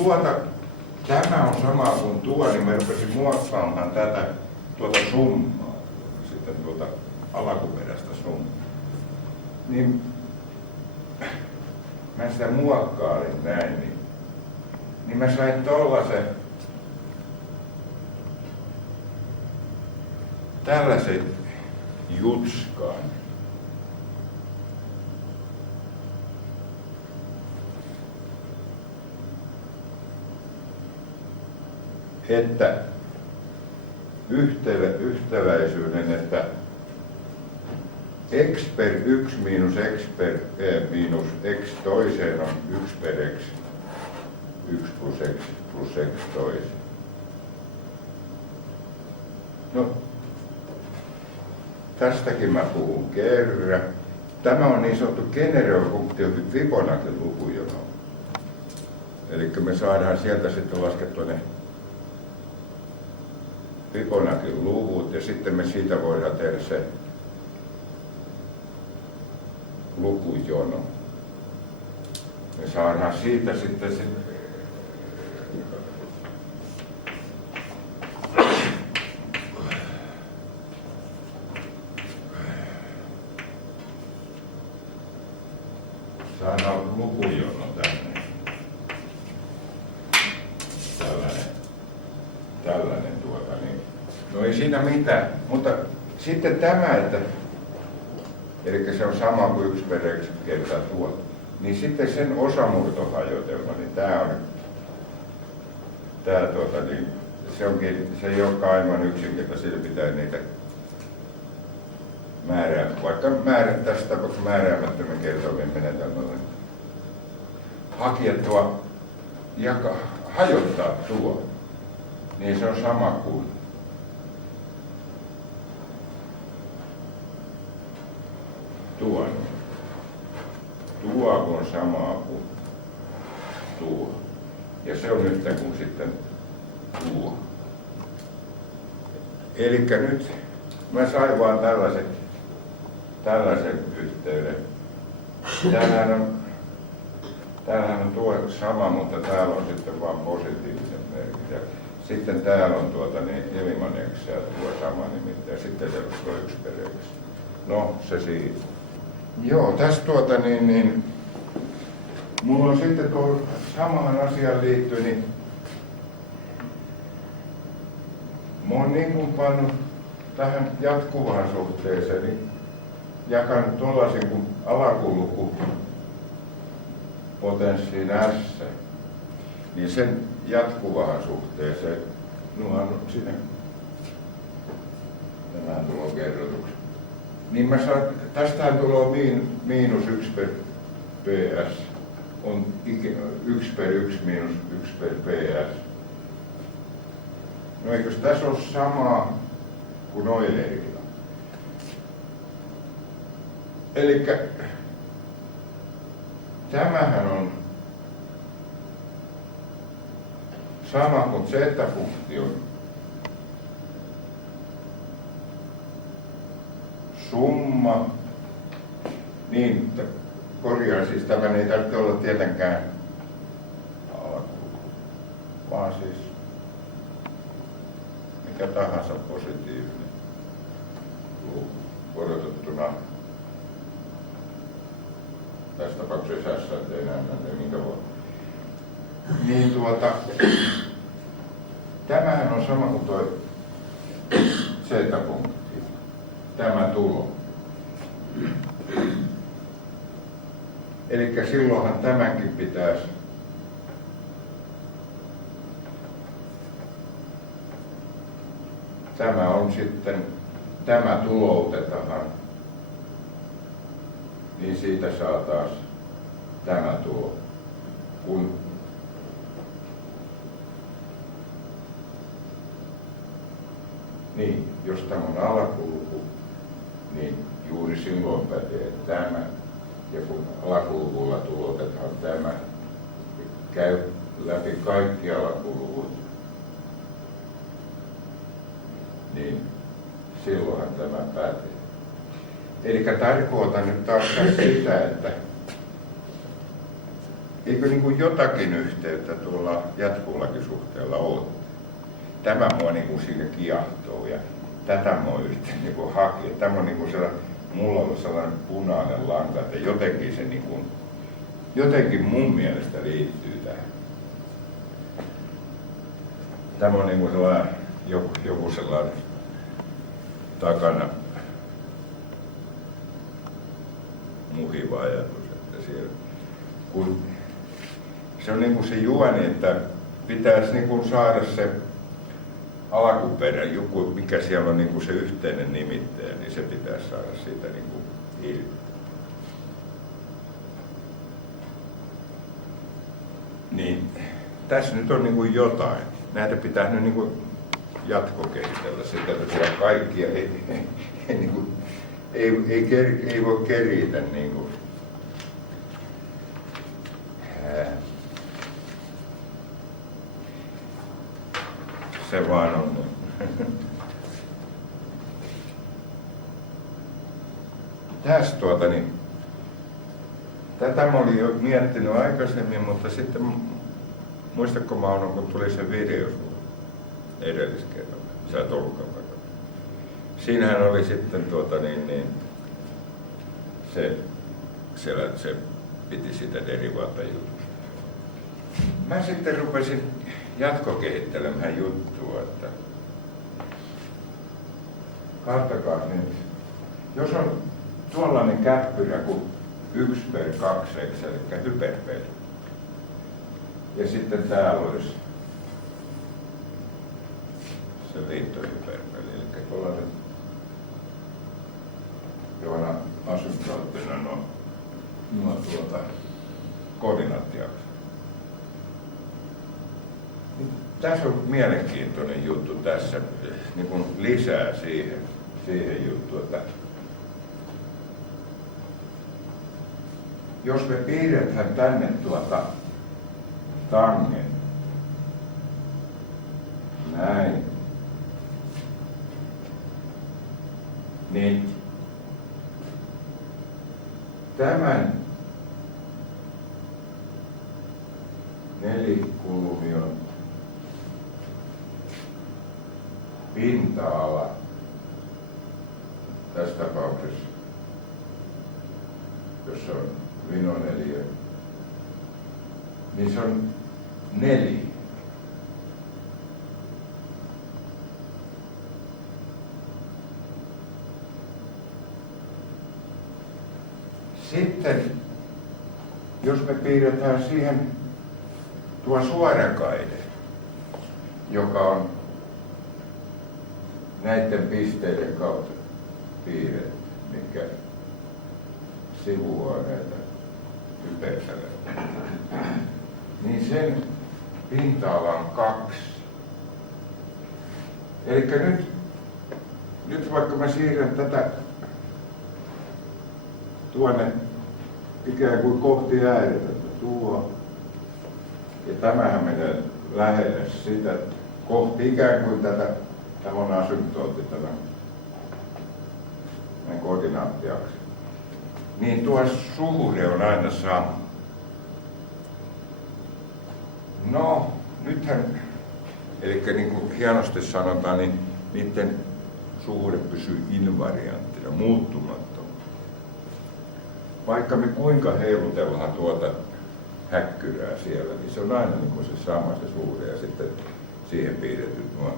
tämä on sama kuin tuo, niin mä rupesin muokkaamaan tuota summaa, sitten alkuperäistä summaa. Niin mä sitä muokkailin näin, niin mä sain tällaisen jutskan. Että yhtäläisyyden, että x per 1 miinus x per miinus x toiseen on 1 per x, 1 plus x toiseen. No, tästäkin mä puhun kerran. Tämä on niin sanottu generofunktio Fibonacci lukujono. Eli me saadaan sieltä sitten laskettua ne Fibonacin luvut ja sitten me siitä voidaan tehdä se lukujono. Me saadaan siitä sitten se saadaan lukujono tänne. Tällainen niin. No ei siinä mitään, mutta sitten tämä, että eli se on sama kuin 1 per x kertaa tuo, niin sitten sen osamurtohajotelma, niin niin se ei olekaan aivan yksinkertainen, sillä pitää niitä tässä tapauksessa määräämättömän kertoimien menetelmällä hakea tuo ja hajottaa tuo, niin se on sama kuin tuo. Tuo on sama kuin tuo. Ja se on yhtä kuin sitten tuo. Elikkä nyt mä sain vaan tällaisen yhteyden. Täällähän on tuo sama, mutta täällä on sitten vaan positiivisen merkit. Ja sitten täällä on ilman x ja tuo sama nimittäin. Ja sitten se on 1 per x. No, se siitä. Joo, tässä mulla on sitten tuohon samaan asiaan liittyen, niin mä oon niin kuin pannut tähän jatkuvaan suhteeseen, niin jakanut tuollaisen kuin alakulku potenssiin S, niin sen jatkuvaan suhteeseen, sinne, tämähän tulee kerrotuksi. Niin mä saan, tästähän tulee miinus 1 per ps, on 1 per 1 miinus 1 per ps. No eikös tässä ole samaa kuin Eulerilla? Elikkä tämähän on sama kuin z-funktion summa, niin korjaan siis tämän ei tarvitse olla tietenkään alakulku, vaan siis mikä tahansa positiivinen luku korotettuna tässä tapauksessa S ei näe minkä voi. Niin tämähän on sama kuin tuo z-funktio, tämä tulo. Elikkä silloinhan tämänkin pitäisi tämä on sitten, tämä tuloutetaan, niin siitä saa taas tämä tulo. Niin, jos tämä on alakulku, niin juuri silloin pätee tämä. Ja kun alakulkulla tulotetaan tämä, käy läpi kaikki alakulkut, niin silloinhan tämä pätee. Eli tarkoitan nyt taas sitä, että eikö niin kuin jotakin yhteyttä tuolla jatkuvallakin suhteella ole. Tämä mua niin kuin siinä kiehtoo ja tätä mua yritin niin kuin hakea. Tämä on niin kuin mulla on sellainen punainen lanka, että jotenkin se niin kuin, jotenkin mun mielestä liittyy tähän. Tämä on niin kuin sellainen, joku sellainen takana muhiva ajatus, että siellä, kun se on niin kuin se juoni, että pitäisi niin kuin saada se alkuperä, joku, mikä siellä on niin kuin se yhteinen nimittäjä, niin se pitäisi saada siitä niin kuin ilmi. Niin, tässä nyt on niin kuin jotain. Näitä pitää nyt niin kuin jatkokehitellä sitä, että siellä kaikkia ei voi keritä niin kuin Se vaan on. Tästä tätä mä olin jo miettinyt aikaisemmin, mutta sitten muistatko Mauno, kun tuli se video edelliskerralla, sä et ollutkaan vaikka. Siinähän oli sitten se piti sitä derivaata jutusta. Mä sitten rupesin jatkokehittelemään juttua, että katsokaa nyt, jos on tuollainen käppyrä kuin 1/2x, eli hyperpeli. Ja sitten täällä olisi se liittohyperpeli, eli tuollainen, johon asymptoottina nuo koordinaattiakset. Tässä on mielenkiintoinen juttu tässä, niin kuin lisää siihen juttuun, että jos me piirretään tänne tangen, näin, niin tämän nelikulmion pinta-ala tässä tapauksessa, jos on vinoneliö, niin se on 4. Sitten, jos me piirretään siihen tuo suorakaide, joka on näiden pisteiden kautta piirretty, mikä sivuaa näitä hypersäleitä, niin sen pinta-ala on 2. Eli nyt vaikka mä siirrän tätä tuonne ikään kuin kohti ääretöntä tuo, ja tämähän menee lähelle sitä kohti ikään kuin tätä, tämä on asymptootti, tämä koordinaattiaksi. Niin tuo suhde on aina sama. No, nythän, eli niin kuin hienosti sanotaan, niin niiden suhde pysyy invarianttina, muuttumattomana. Vaikka me kuinka heilutellaan tuota häkkyrää siellä, niin se on aina niin kuin se sama se suhde ja sitten siihen piirretyt nuo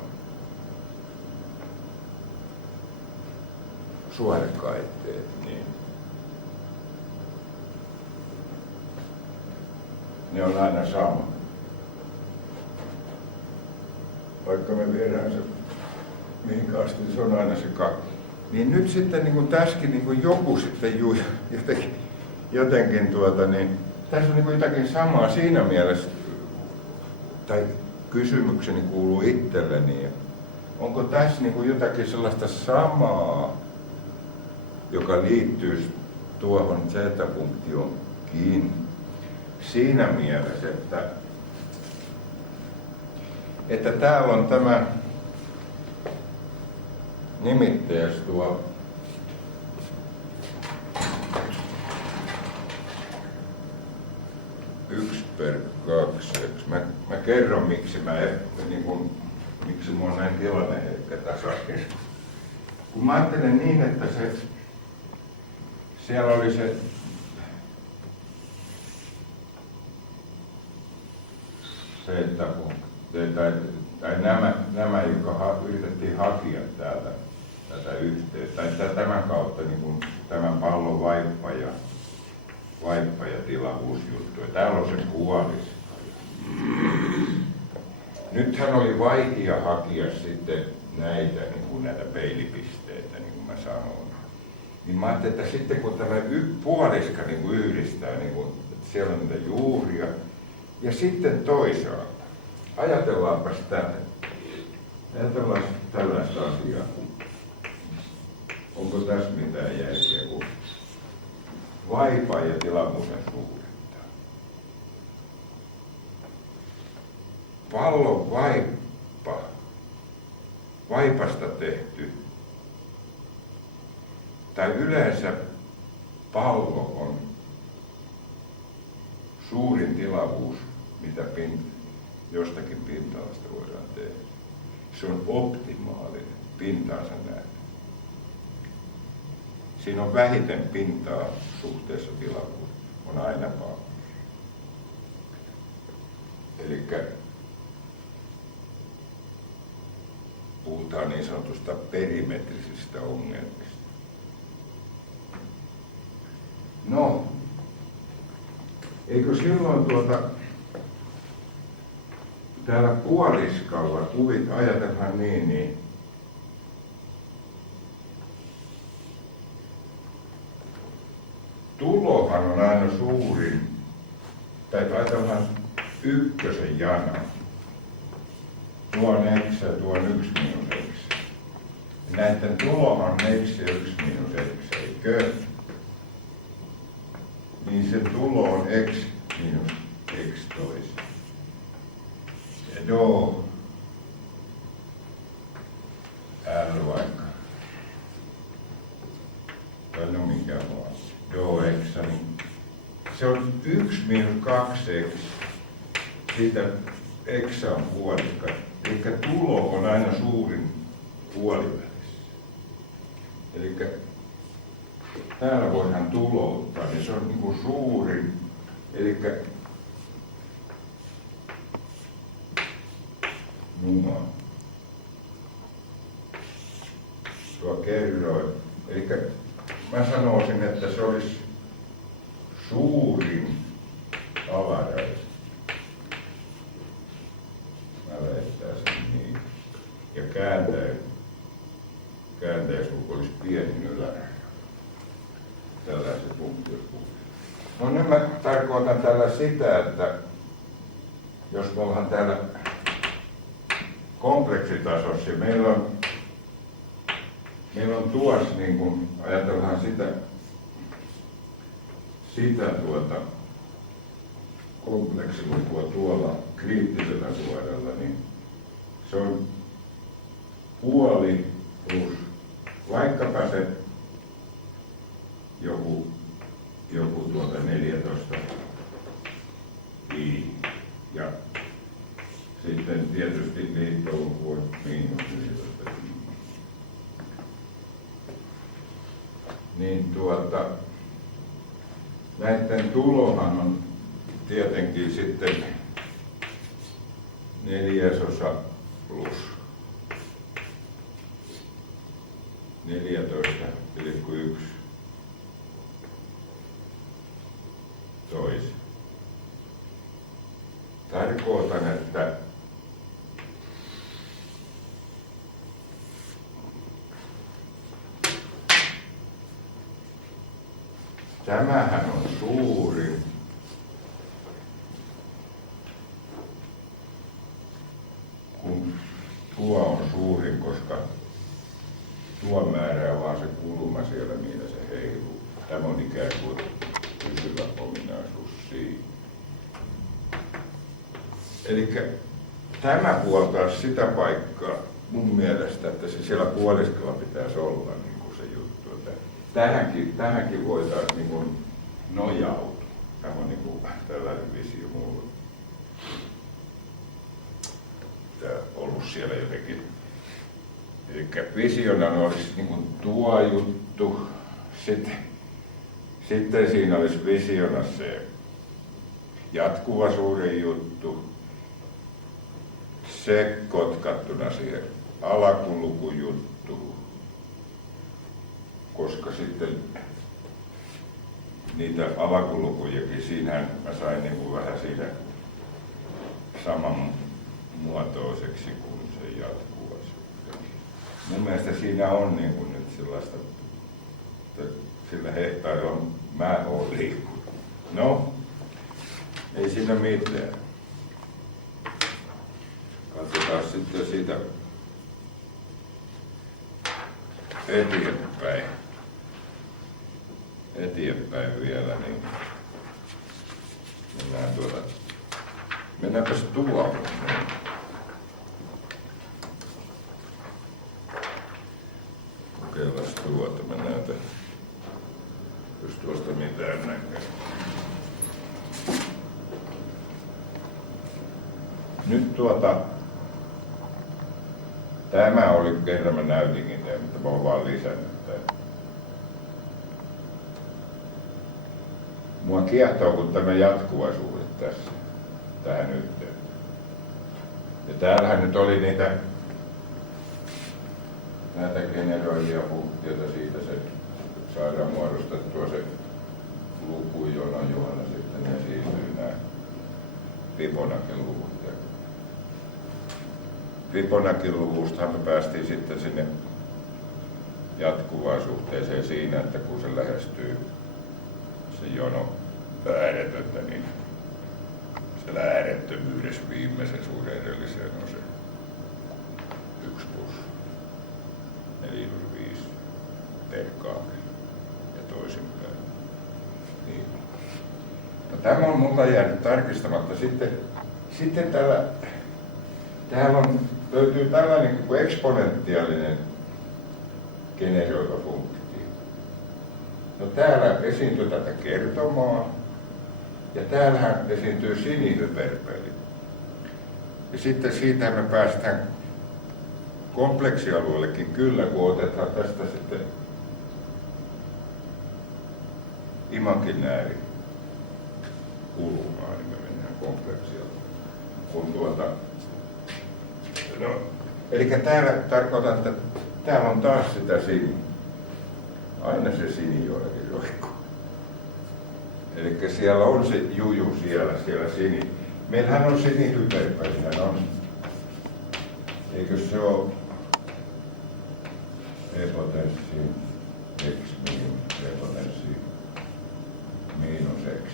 suorakaitteet. Niin ne on aina sama. Vaikka me viedään se mihin asti, niin se on aina se 2. Niin nyt sitten niin kuin tässäkin niin kuin joku sitten jotenkin niin tässä on niin kuin jotakin samaa siinä mielessä, tai kysymykseni kuuluu itselleni, onko tässä niin kuin jotakin sellaista samaa, joka liittyy tuohon z-funktioonkin siinä mielessä, että täällä on tämä nimittäjäs tuo yksi per 2. Mä kerron miksi miksi mulla on näin tilanne ehkä tasakin. Kun mä ajattelen niin, että siellä oli se tai nämä, jotka yritettiin hakea täältä tätä yhteyttä, tai tämän kautta niin kuin tämän pallon vaippa ja tilavuusjuttu. Ja täällä on se puolisko. Nythän oli vaikea hakea sitten näitä peilipisteitä, niin kuin mä sanoin. Niin mä ajattelin, että sitten kun tämä puoliska niin kuin yhdistää, niin kuin, että siellä on niitä juuria, ja sitten toisaalta, ajatellaan tällaista asiaa. Onko tässä mitään järkeä, kun vaipaan ja tilavuuden suhdetta? Pallon vaippa vaipasta tehty, tai yleensä pallo on suurin tilavuus, mitä jostakin pinta-alasta voidaan tehdä. Se on optimaalinen pintaansa nähden. Siinä on vähiten pintaa suhteessa tilavuuteen. On aina pallo. Elikkä puhutaan niin sanotusta perimetrisistä ongelmista. No, eikö silloin täällä puoliskalla kuvit ajatellaan niin tulohan on aina suurin, tai ajatellaan ykkösen jana. Tuo on x ja tuo on 1 minus x. Näiden tulohan on x ja 1 minus x, eikö? Niin se tulo on x minus x toisen. Ja do l vaikka. Tai no mikä vaan. Do x, niin se on 1 minus 2x. Siitä x on puoliska. Eli tulo on aina suurin puolivälissä. Eli täällä voidaan tulouttaa, niin se on niin kuin suurin. Eli numa. Tuo kerroin. Eli mä sanoisin, että se olisi suurin alaraja. Mä väittäisin niin. Ja kääntäjäisluku olisi pienin yläraja. Tällaiset funktiot. No nyt mä tarkoitan tällä sitä, että jos me ollaan täällä kompleksitasossa, meillä on tuossa, niin kun ajatellaan sitä kompleksilukua tuolla kriittisellä suoralla, niin se on puoli plus vaikkapa se joku 14 i ja sitten tietysti liittoluku on miinus 14 i. Niin näiden tulohan on tietenkin sitten 4/4 plus 14,1 toisen. Tarkoitan, että tämähän on suurin kun tuo on suurin, koska tuo määrää vaan se kulma siellä, millä se heiluu. Tämä on ikään kuin pysyvä ominaisuus siinä. Eli tämä puoltaa sitä paikkaa mun mielestä, että se siellä puoliskolla pitäisi olla niin kuin se juttu. Että tähänkin voitaisiin niin kuin nojautua. Tämä on niin kuin tällainen visio mulla. Tämä on ollut siellä jotenkin. Eli visiona olisi niin kuin tuo juttu. Sitten siinä olisi visiona se jatkuva suuri juttu. Se kotkattuna siihen alakulukujuttuun. Koska sitten niitä alakulukujakin, siinähän mä sain niin kuin vähän siinä saman muotoiseksi kuin se jatkuva suhde. Mun mielestä siinä on niin kuin nyt sellaista, että sillä hehtaarilla mä oon liikkunut. No, ei siinä mitään. Katsotaan sitten siitä eteenpäin vielä, niin mennäänpäs tuohon. Mä näytän, jos tuosta mitään näkee. Nyt tämä oli kerran, mä näytinkin tämän, mutta mä oon vaan lisännyt tämän. Mua kiehtoo, kun tämä jatkuvaisuus tässä, tähän yhteen. Ja täällähän nyt oli näitä generoivia funktioita, siitä se saadaan muodostettua se lukujono, johon sitten esiintyy nämä Fibonacci-luvut. Fibonacci-luvustahan me päästiin sitten sinne jatkuvaan suhteeseen siinä, että kun se lähestyy se jono ääretöntä, niin siellä äärettömyydessä viimeisen suhde edelliseen on se 1 plus 4/5 per 2 ja toisinpäin. Niin. No, tämä on mulla jäänyt tarkistamatta. Sitten täällä löytyy tällainen kuin eksponentiaalinen generoiva funktio. No täällä esiintyy tätä kertomaa ja täällähän esiintyy sinihyperpeli. Ja sitten siitä me päästään kompleksialueellekin kyllä, kun otetaan tästä sitten imaginääri kulmaa, niin me mennään kompleksialueelle. Eli täällä tarkoitan, että täällä on taas sitä sini. Aina se sini jollakin roikkuu. Eli siellä on se juju siellä sini. Meillähän on sinihyperpelihän on. Eikö se ole e-potenssi x miinus e-potenssi miinus x.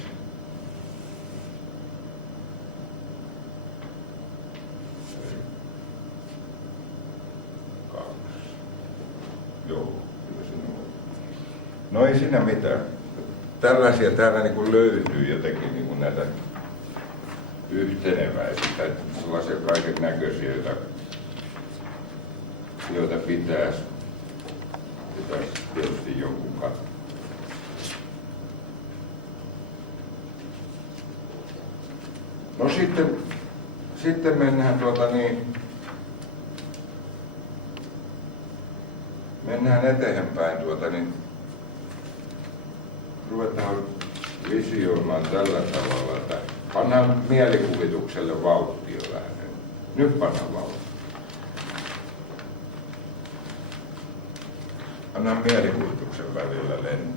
Joo, kyllä siinä on. No ei siinä mitään. Tällaisia täällä niin kuin löytyy jotenkin niin kuin näitä yhteneväisiä, sellaisia kaiken näköisiä, joita pitäisi tietysti jonkun katsoa. No sitten mennään mennään eteenpäin ruvetaan visioimaan tällä tavalla, että pannaan mielikuvitukselle vauhtia vähän. Nyt pannaan vauhtia. Pannaan mielikuvituksen välillä lennä.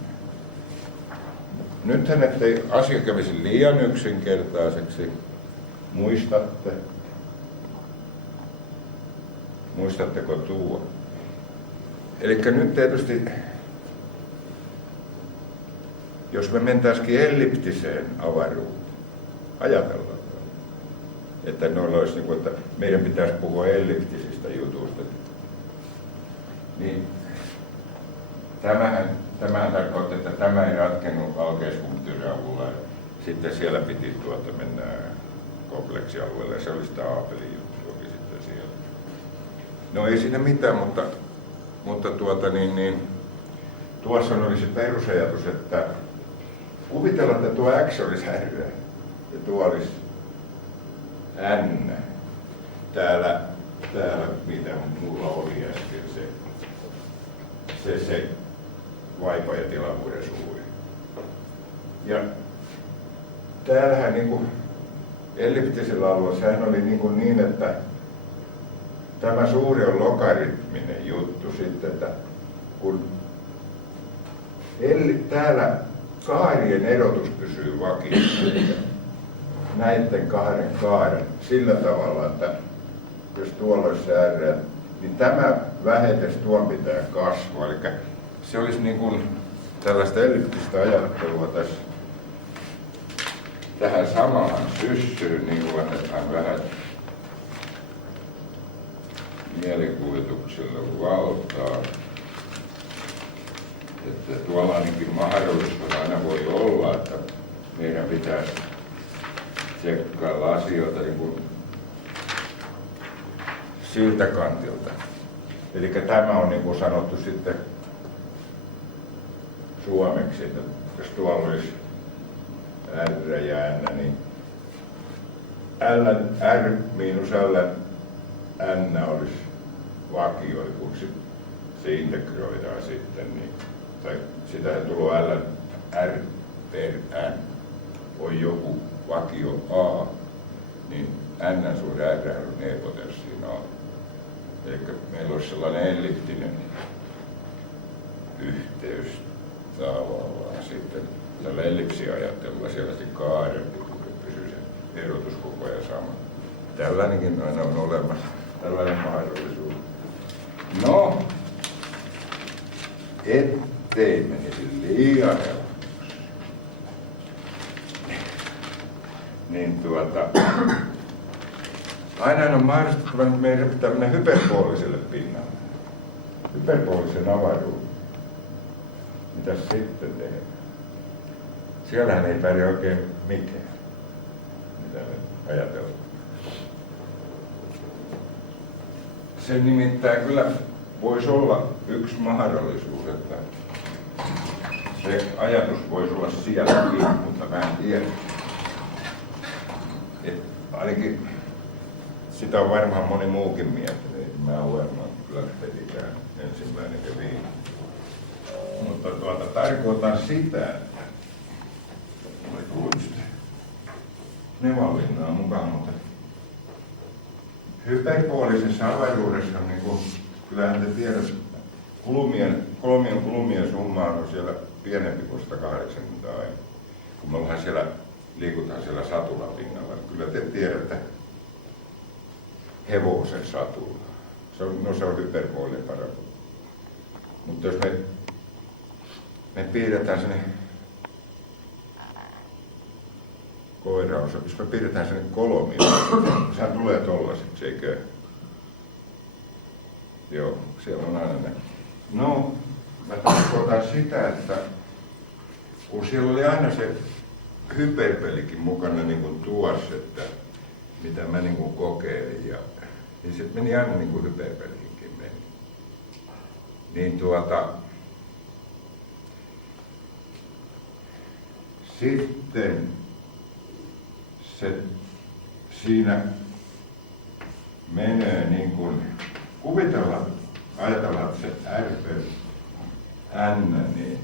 Nythän, ettei asia kävisi liian yksinkertaiseksi, muistatteko tuo? Elikkä nyt tietysti, jos me mentäisikin elliptiseen avaruuteen, ajatellaan, että noilla olisi niin kuin, että meidän pitäisi puhua elliptisistä jutuista, niin tämähän tarkoittaa, että tämä ei ratkennut alkeisfunktion avulla. Sitten siellä piti mennä kompleksialueelle ja se oli sitä Aapelin juttuakin sitten siellä. No ei siinä mitään, mutta tuossa oli se perusajatus, että kuvitellaan, että tuo X olisi R ja tuo olisi N. Täällä mitä mulla oli äsken, se vaipa ja tilavuuden suuri. Ja täällähän niinku elliptisellä alueella sehän oli niin, että tämä suuri on logaritminen juttu sitten, että kun täällä kaarien erotus pysyy vakissa, näiden kahden kaaren sillä tavalla, että jos tuolla olisi se R, niin tämä vähetes tuon pitää kasvaa. Eli se olisi niin kuin tällaista elliptistä ajattelua tässä. Tähän samaan syssyyn niin kuin annetaan vähän mielikuvitukselle valtaa. Että tuolla ainakin mahdollisuus aina voi olla, että meidän pitäisi tsekkailla asioita niin kuin siltä kantilta. Eli tämä on niin kuin sanottu sitten suomeksi, että jos tuolla olisi R ja N, niin R miinus L N olisi vakio, kun se integroidaan sitten, niin, tai sitä tulee L R per N on joku vakio A, niin N suhde R on E-potenssiin A. Eli meillä olisi sellainen elliptinen yhteys tavallaan sitten tällä ellipsiajattelulla selvästi kaarempi, kun pysyy se erotus koko ajan sama. Tällainenkin aina on olemassa, tällainen mahdollisuus. No, ettei menisi liian helpoksi. Niin aina on mahdollista meidän tämmöinen hyperbooliselle pinnalle. Hyperboolisen avaruuden. Mitäs sitten tehdään? Siellähän ei pärjää oikein mikään, mitä me ajatellaan. Se nimittäin kyllä voisi olla yksi mahdollisuus, että se ajatus voisi olla sielläkin, mutta mä en tiedä. Ainakin sitä on varmaan moni muukin miettinyt. Mä olen varmaan kyllä petitään ensimmäinen ja viimeinen. Mutta tarkoitan sitä, että oli tullut just Nevanlinnaa mukaan, mutta hyperboolisessa avaruudessa on niin kyllähän te tiedät, kolmien kulmien summa on siellä pienempi kuin 180 aina. Kun me ollaan siellä, liikutaan siellä satulapinnalla, kyllä te tiedätte hevosen satulla. Se on hyperboolinen parabola. Mutta jos me piirretään sinne jos me piirretään sinne kolmiin, sehän tulee tollaiseksi, eikö? Joo, siellä on aina ne. No, mä tarkoitan sitä, että kun siellä oli aina se hyperpelikin mukana niin kuin tuossa, että mitä mä niin kuin kokeilin, niin se meni aina niin kuin hyperpeliinkin meni. Niin sitten siinä menee niin kuin, ajatellaan, että se R per N, niin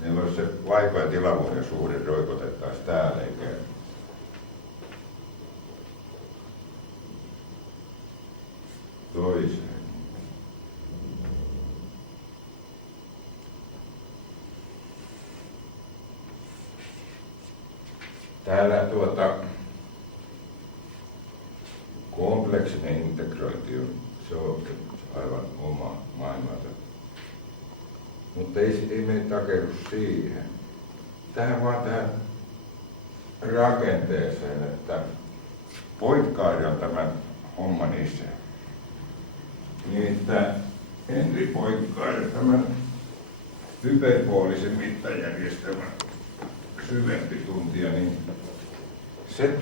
meillä olisi se vaiko- ja tilavuuden suhde roikotettaisiin täällä, eikä toiseen. Täällä kompleksinen integrointi on, se on aivan oma maailmansa. Mutta ei meitä takerru siihen. Tähän rakenteeseen, että Poincaré on tämän homman isä. Nimittäin Henri Poincaré, tämän hyperboolisen mittajärjestelmän syvempi tuntija, niin se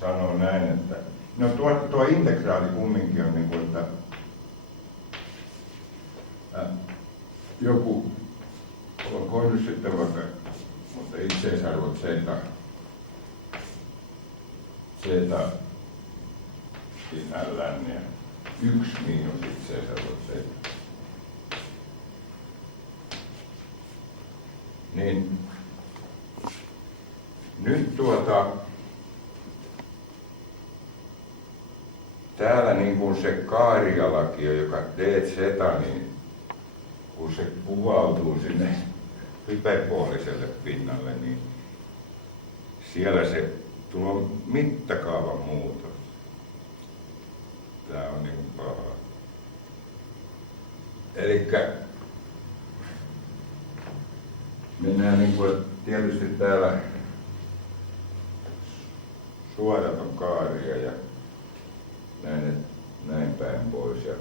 sanoo näin, että no tuo integraali kumminkin on niin kuin, että joku, olkoon nyt sitten vaikka, mutta itseisarvot z sinällään ja 1 miinus itseisarvot z. Niin nyt täällä niin kuin se kaarialakio, joka dz, niin kun se kuvautuu sinne hyperbooliselle pinnalle, niin siellä se tulee mittakaavan muutos. Tää on niin kuin paha. Elikkä mennään niin kuin tietysti täällä suodaton kaaria ja näin päin pois. Ja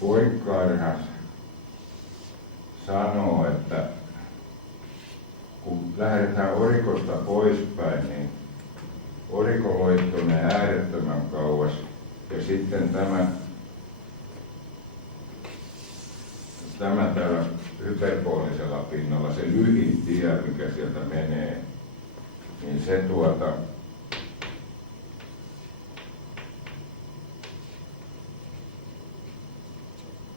Poincaréhan sanoo, että lähdetään orikosta poispäin, niin oriko loittonee äärettömän kauas. Ja sitten tämä täällä hyperboolisella pinnalla, se lyhin tie, mikä sieltä menee, niin se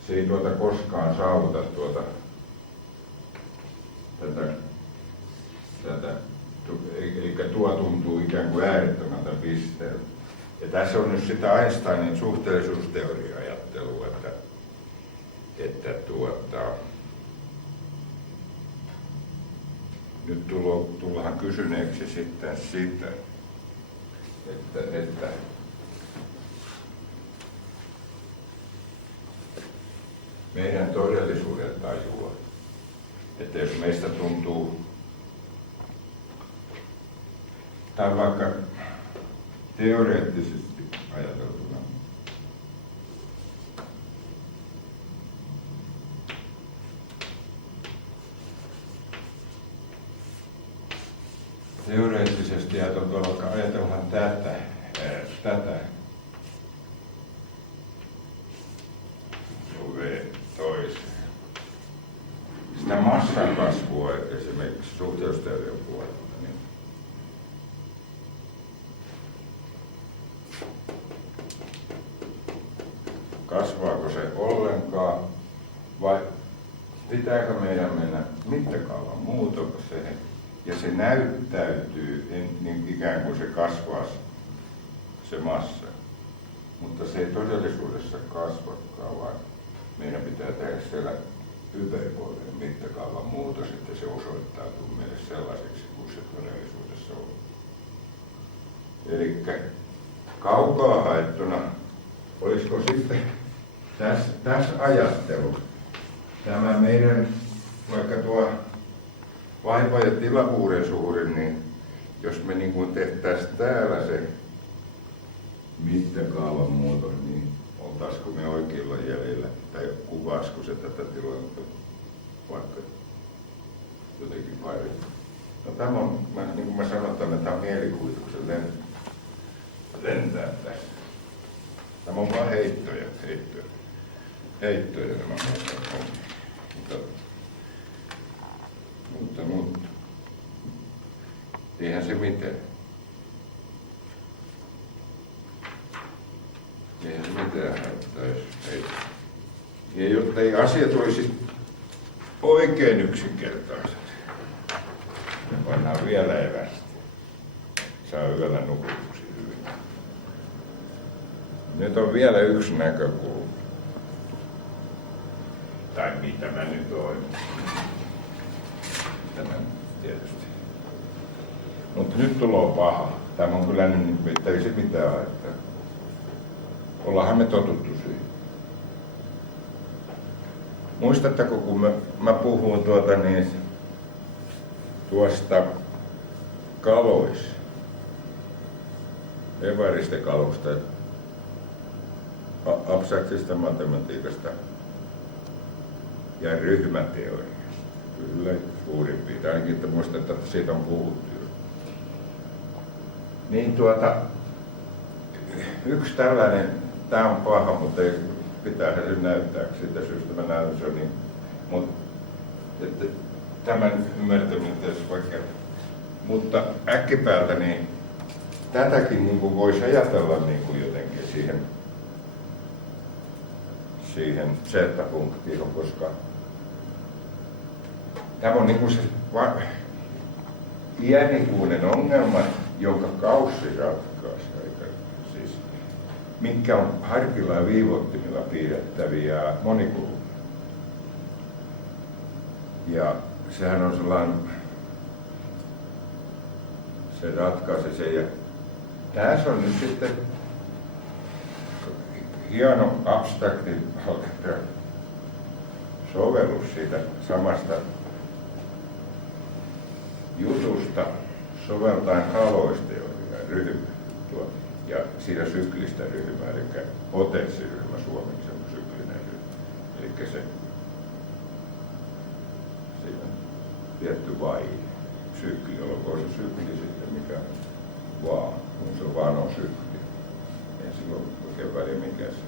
ei koskaan saavuta tätä, eli tuo tuntuu ikään kuin äärettömältä pisteeltä. Ja tässä on nyt sitä Einsteinin suhteellisuusteoria-ajattelua, että nyt tullaan kysyneeksi sitten sitä, että meidän todellisuuden tajua, että jos meistä tuntuu, tai vaikka teoreettisesti ajateltuna, vaikka ajatellaan tätä toiseen. Sitä massan kasvua esimerkiksi suhteusteorian puolella. Niin kasvaako se ollenkaan vai pitääkö meidän mennä mittakaavan muutokseen ja se näyttäytyy niin ikään kuin se kasvaisi se massa, mutta se ei todellisuudessa kasvakaan, vaan meidän pitää tehdä siellä hyperboolinen mittakaavan muutos, että se osoittautuu meille sellaiseksi kuin se todellisuudessa on. Eli kaukaa haettuna, olisiko sitten tässä ajattelu, tämä meidän, vaikka tuo vaiva ja tilavuuden suhde, niin jos me niin kuin tehtäisiin täällä se mittakaavan muutos, niin oltaisiko me oikeilla jäljellä, tai kuvaisiko se tätä tilannetta vaikka jotenkin paremmin. No tämä on, niin kuin mä sanoin, tämä on mielikuvituksen lentää tässä. Tämä on vaan heittoja nämä mutta eihän se mitään. Eihän se mitään haittaisi. Ja jotta ei asiat olisi oikein yksinkertaiset, me pannaan vielä evästä. Saa yöllä nukutuksi hyvin. Nyt on vielä yksi näkökulma. Tai mitä mä nyt oon. Tämä tietysti. Mutta nyt tulee paha. Tämä on kyllä nyt, ei se mitään haittaa. Ollaanhan me totuttu siihen. Muistatteko, kun mä puhun tuosta kaloista, evaristekalosta, abstraktista matematiikasta ja ryhmäteoriasta. Kyllä suurin piirtein, ainakin että muistetaan, että siitä on puhuttu jo. Niin yksi tällainen, tämä on paha, mutta ei pitää se näyttää, siitä syystä mä näytän se on niin, mutta tämän ymmärtäminen tässä vaikka, mutta äkkipäältä niin tätäkin niin kuin voisi ajatella niin kuin jotenkin siihen z-funktioon, koska tämä on niin kuin se iänikuinen ongelma, jonka kaussi ratkaisi. Siis, mitkä on harkilla ja viivottimilla piirrettäviä monikulmia. Ja sehän on sellainen, se ratkaisi sen. Ja tässä on nyt sitten hieno abstrakti sovellus siitä samasta jutusta soveltaen haloisteoriaa ryhmää ja siinä syklistä ryhmää, eli potenssiryhmä suomeksi on syklinen ryhmä. Eli se siinä on tietty vaihe, sykli, olkoon se sykli sitten mikä vaan, kun se vaan on sykli. Ei silloin oikein väliä mikä se.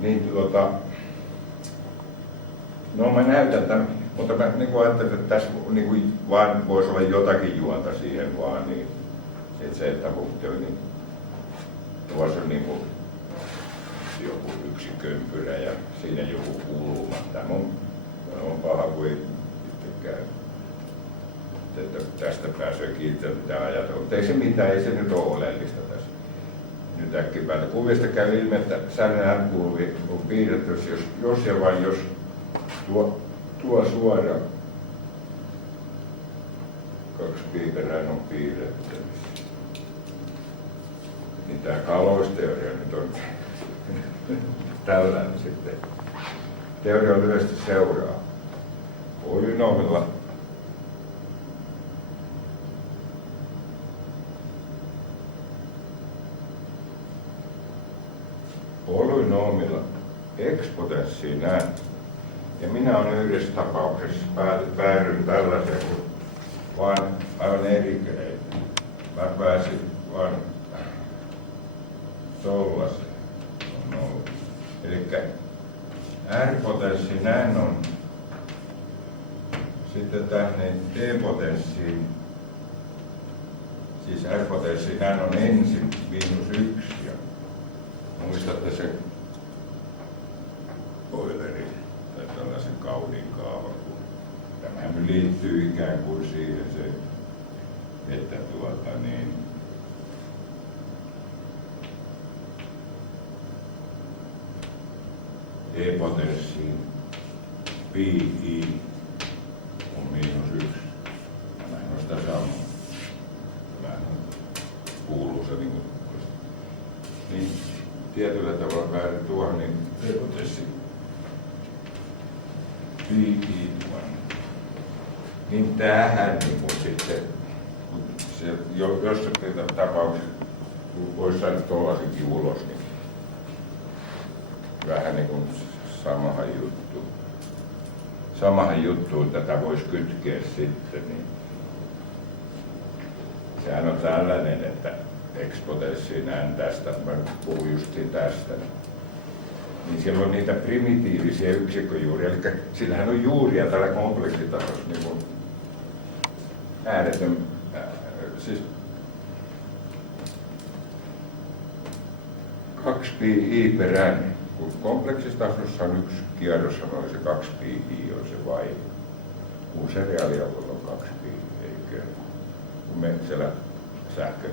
Niin no mä näytän tämän, mutta mä niin ajattelin, että tässä niin vaan voisi olla jotakin juonta siihen vaan, niin että punkti on niin tuossa on niin kuin joku yksi kömpyrä ja siinä joku kulma. Tämä on paha, kun ei itsekään. Että tästä pääsee kiinni mitä ajatella. Mutta ei se mitään, ei se nyt ole oleellista tässä. Nyt äkkipäin. Kuvista käy ilmi, että särjen äänikulvi on piirretty, jos ja vain jos tuo suora 2 piiperään on piirretty. Niin tämä kaloisteoria nyt on tällainen sitten. Teoria on yleisesti seuraa. Polynoomilla ekspotenssiin näin. Ja minä olen yhdessä tapauksessa päädyin tällaiseen, kun vaan aivan erikäin. Mä pääsin vaan tollasen. Elikkä R-potenssi näin on sitten tänne D-potenssiin. Siis R-potenssi näin on ensin -1 ja muistatte sen Eulerin tai tällaisen kauniin kaavan, kun tämähän liittyy ikään kuin siihen se, että E-potenssiin pi on -1. Tämähän on sitä samaa. Tämähän kuuluu se niin tietyllä tavalla päädyt tuohon, niin E-potenssi pi niin tämähän niin sitten, jossakin tapauksessa voisi saada tuollaisenkin ulos, niin vähän niin kuin samahan juttuun tätä voisi kytkeä sitten, niin sehän on tällainen, että ekspotenssiin näin tästä, mä puhun justiin tästä, niin siellä on niitä primitiivisiä yksikköjuuria, eli sillähän on juuria tällä kompleksitasossa niin kuin ääretön, siis 2pi perään, kun kompleksistasossa on yksi kierros, on se 2pi on se vaihe. Kun se reaalialueella on 2pi, eikö? Kun me siellä sähkön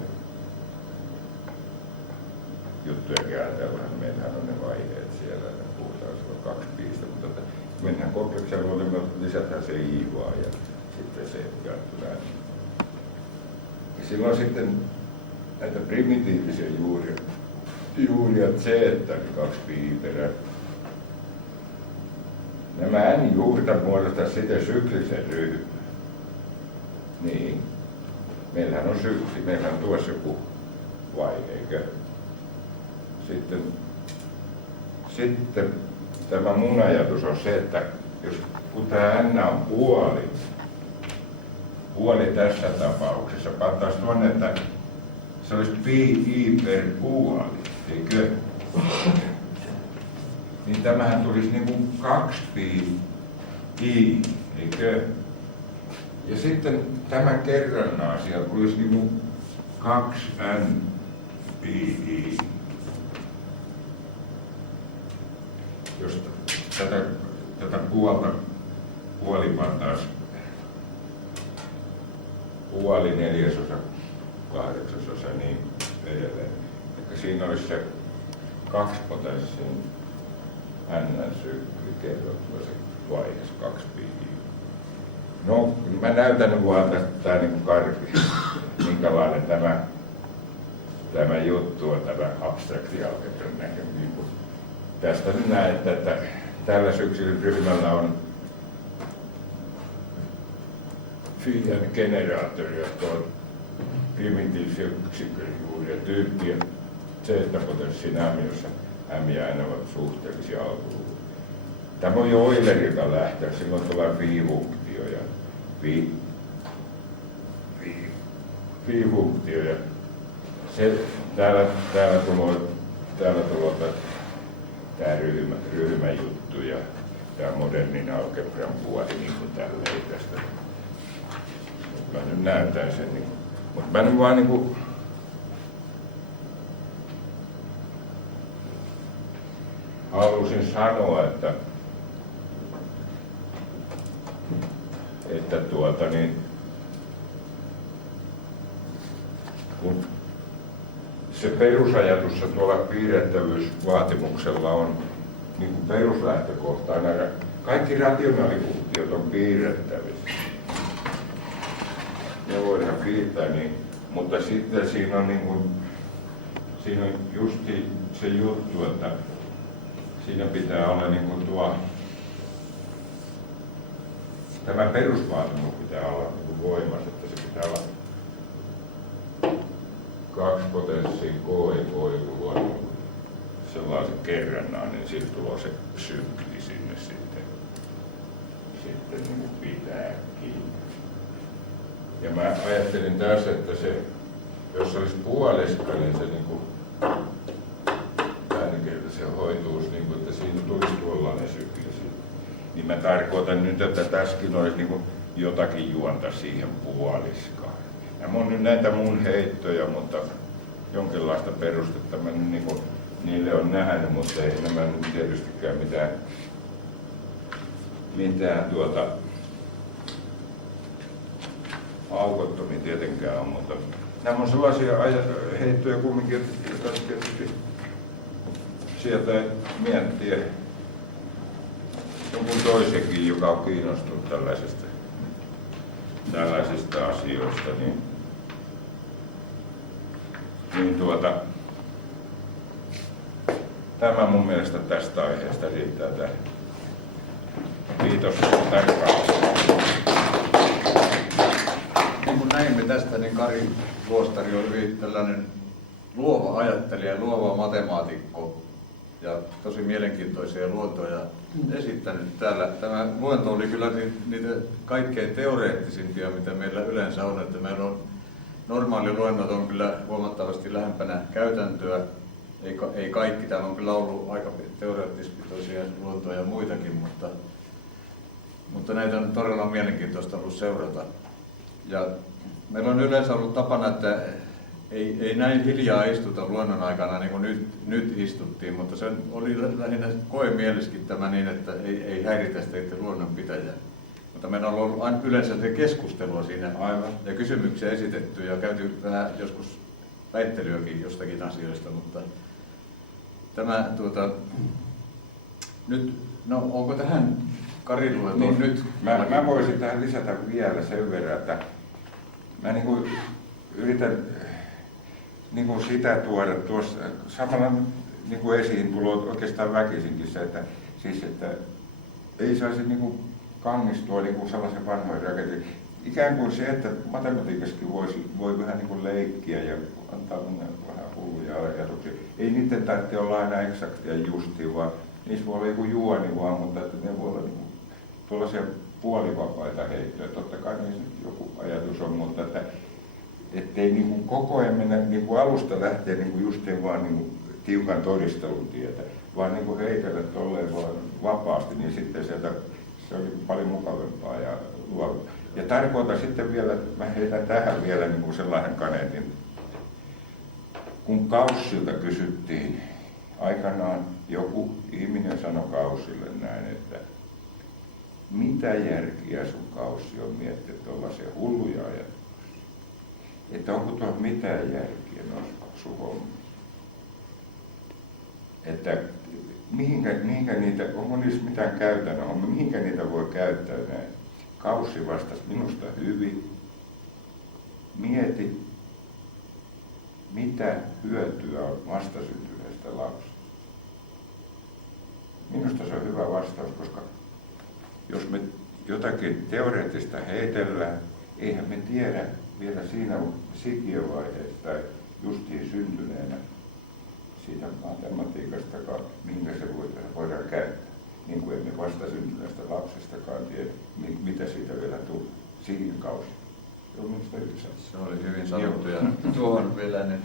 juttuja ajatellaan, niin meillähän on ne vaiheet siellä, ne puhutaan silloin 2piistä, mutta mennään kompleksialueelle, me lisätään se i vaan ja sitten se jaetaan. Ja silloin sitten näitä primitiivisiä juuria z, eli 2pi perä. Nämä n-juurta muodostaa sitten syklisen ryhmän. Niin. Meillähän on sykli, meillähän on tuossa joku vaihe, eikö? Sitten tämä mun ajatus on se, että kun tämä n on puoli tässä tapauksessa, pantaisiin tuonne, että se olisi pi per puoli, eikö? Niin tämähän tulisi niin kuin 2pi, eikö? Ja sitten tämän kerrannan siellä tulisi niin kuin 2n pi. Jos tätä puoli pantaisi puoli, neljäsosa, kahdeksasosa niin edelleen. Eli siinä olisi se 2-potenssin n-sykli kerrottua se vaiheessa 2pi. No, mä näytän nyt vaan tästä niin karki, minkälainen tämä juttu on, tämä abstraktialgebran näkemys. Tästä nyt näette, että tällä yksilöryhmällä on Fian generaattori, jotka on primitiivisiä yksikköjuuria tyyppiä z-potenssin m, jossa m ja n ovat suhteellisia alkulukuja. Tämä on jo Eulerilta lähtö, silloin tulee phi-funktio ja bifunktio ja se, täällä tulee tää ryhmäjuttu ja tää modernin algebran puoli niin kuin tälleen tästä. Mä nyt näytän sen, niin, mutta mä nyt vaan niin kuin, halusin sanoa, että kun se perusajatus tuolla piirrettävyysvaatimuksella on niin kuin peruslähtökohtana, kaikki rationaalifunktiot on piirrettävissä. Ne voidaan piirtää, niin, mutta sitten siinä on justi se juttu, että siinä pitää olla niin kuin tämä perusvaatimus pitää olla niin kuin voimassa, että se pitää olla 2 potenssia k ja k, kun luon sellaisen kerrannan, niin sitten tulee se sykli sinne sitten niin kuin pitää kiinni. Ja mä ajattelin tässä, että se, jos se olisi puoliska, niin se niin kuin, ainakin, että se hoituisi, niin kuin, että siinä tulisi tuollainen sykli. Niin mä tarkoitan nyt, että tässäkin olisi niin kuin jotakin juonta siihen puoliskaan. Nämä on nyt näitä mun heittoja, mutta jonkinlaista perustetta mä niin kuin, niille on nähnyt, mutta ei nämä nyt tietystikään mitään aukottomia tietenkään on, mutta nämä on sellaisia heittoja kumminkin, että tietysti sieltä miettiä jonkun toisenkin, joka on kiinnostunut tällaisista asioista, niin tämä mun mielestä tästä aiheesta riittää tähän. Kiitos tarkkaavaisesti. Niin kuin näimme tästä, niin Kari Luostari on hyvin tällainen luova ajattelija, luova matemaatikko ja tosi mielenkiintoisia luontoja esittänyt täällä. Tämä luento oli kyllä niitä kaikkein teoreettisimpia, mitä meillä yleensä on, että meillä on normaali luennot on kyllä huomattavasti lähempänä käytäntöä. Ei kaikki, täällä on kyllä ollut aika teoreettispitoisia luontoja ja muitakin, mutta näitä on todella mielenkiintoista ollut seurata. Ja meillä on yleensä ollut tapana, että ei näin hiljaa istuta luennon aikana niin kuin nyt istuttiin, mutta se oli lähinnä koemieliskin tämä niin, että ei häiritä sitä itse luonnonpitäjää. Mutta meillä on ollut yleensä se keskustelua siinä aivan ja kysymyksiä esitetty ja käyty vähän joskus väittelyäkin jostakin asioista, mutta tämä nyt, no onko tähän Karin luentoon nyt? Mä voisin tähän lisätä vielä sen verran, että mä niin kuin yritän niin kuin sitä tuoda tuossa samalla niin kuin esiin tulee oikeastaan väkisinkin se, että ei saisi niin kuin kangistua niin kuin sellaisen vanhojen rakenteen. Ikään kuin se, että matematiikassakin voi vähän niin kuin leikkiä ja antaa vähän hulluja ajatuksia. Ei niiden tarvitse olla aina eksaktia justiin, vaan niissä voi olla joku juoni vaan, mutta että ne voi olla niin kuin tuollaisia puolivapaita heittoja. Totta kai niissä joku ajatus on, mutta että ettei niin kuin koko ajan mennä niin kuin alusta lähtien niin kuin justiin vaan niin kuin tiukan todistelun tietä, vaan niin kuin heitellä tolleen vaan vapaasti, niin sitten sieltä se oli paljon mukavampaa ja luovaa. Ja tarkoitan sitten vielä, mä heitän tähän vielä niin kuin sellainen kaneetin. Kun Gaussilta kysyttiin, aikanaan joku ihminen sanoi Gaussille näin, että mitä järkiä sun Gaussi on miettinyt tuollaisia hulluja ajatuksia? Että onko tuossa mitään järkiä noissa sun hommissa? Että mihinkä niitä, onko niissä mitään käytännön hommia, mihinkä niitä voi käyttää näin? Gaussi vastasi minusta hyvin. Mieti, mitä hyötyä on vastasyntyneestä lapsesta. Minusta se on hyvä vastaus, koska jos me jotakin teoreettista heitellään, eihän me tiedä vielä siinä sikiövaiheessa tai justiin syntyneenä siitä matematiikastakaan, minkä se voidaan käyttää. Niin kuin emme vastasyntyneestä lapsestakaan tiedä, mitä siitä vielä tulee siihen kausi. Se on minusta 9. Se oli hyvin sanottu. Ja tuohon vielä, niin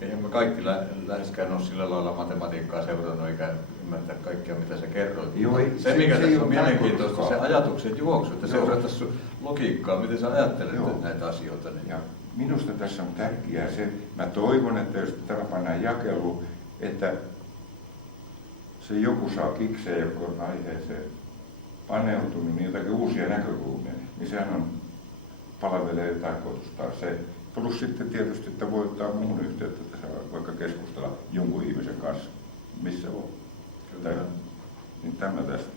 eihän me kaikki läheskään ole sillä lailla matematiikkaa seurannut eikä ymmärtää kaikkea, mitä sä kerroit. Joo, se, mikä se tässä on mielenkiintoista, se ajatuksen juoksu, että Joo. seurataan sun logiikkaa, miten sä ajattelet Joo. näitä asioita. Niin. Ja minusta tässä on tärkeää se, mä toivon, että jos tällä pannaan jakeluun, että se joku saa kikseen, joka on aiheeseen paneutunut, niin jotakin uusia näkökulmia, niin sehän on, palvelee tarkoitustaan se. Plus sitten tietysti, että voi ottaa muun yhteyttä, että saa vaikka keskustella jonkun ihmisen kanssa, missä on. Kyllä. Niin tämä tästä.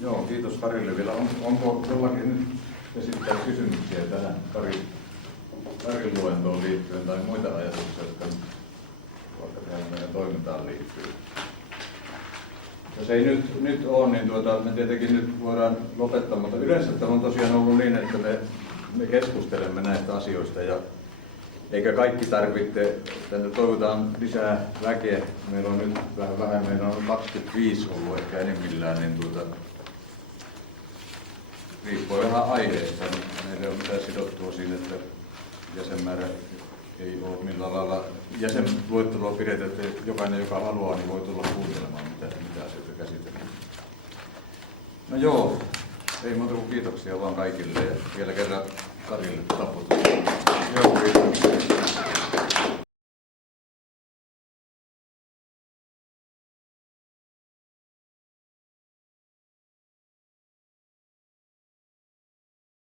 Joo, kiitos Karille vielä. Onko jollakin nyt esittää kysymyksiä tähän Karin luentoon liittyen tai muita ajatuksia, jotka vaikka tähän meidän toimintaan liittyy? Jos ei nyt ole, niin me tietenkin nyt voidaan lopettaa, mutta yleensä tämä on tosiaan ollut niin, että me keskustelemme näistä asioista ja eikä kaikki tarvitse, tänne toivotaan lisää väkeä. Meillä on nyt vähän, meillä on 25 ollut ehkä enimmillään, niin riippuu vähän aiheesta. Meillä ei ole mitään sidottua siinä, että jäsenmäärä ei ole millään lailla jäsenluettelua pidetään, että jokainen, joka haluaa, niin voi tulla kuuntelemaan, mitä asioita käsitellään. No joo, ei muuta kuin kiitoksia vaan kaikille ja vielä kerran Karille taputus. Joo, kiitos.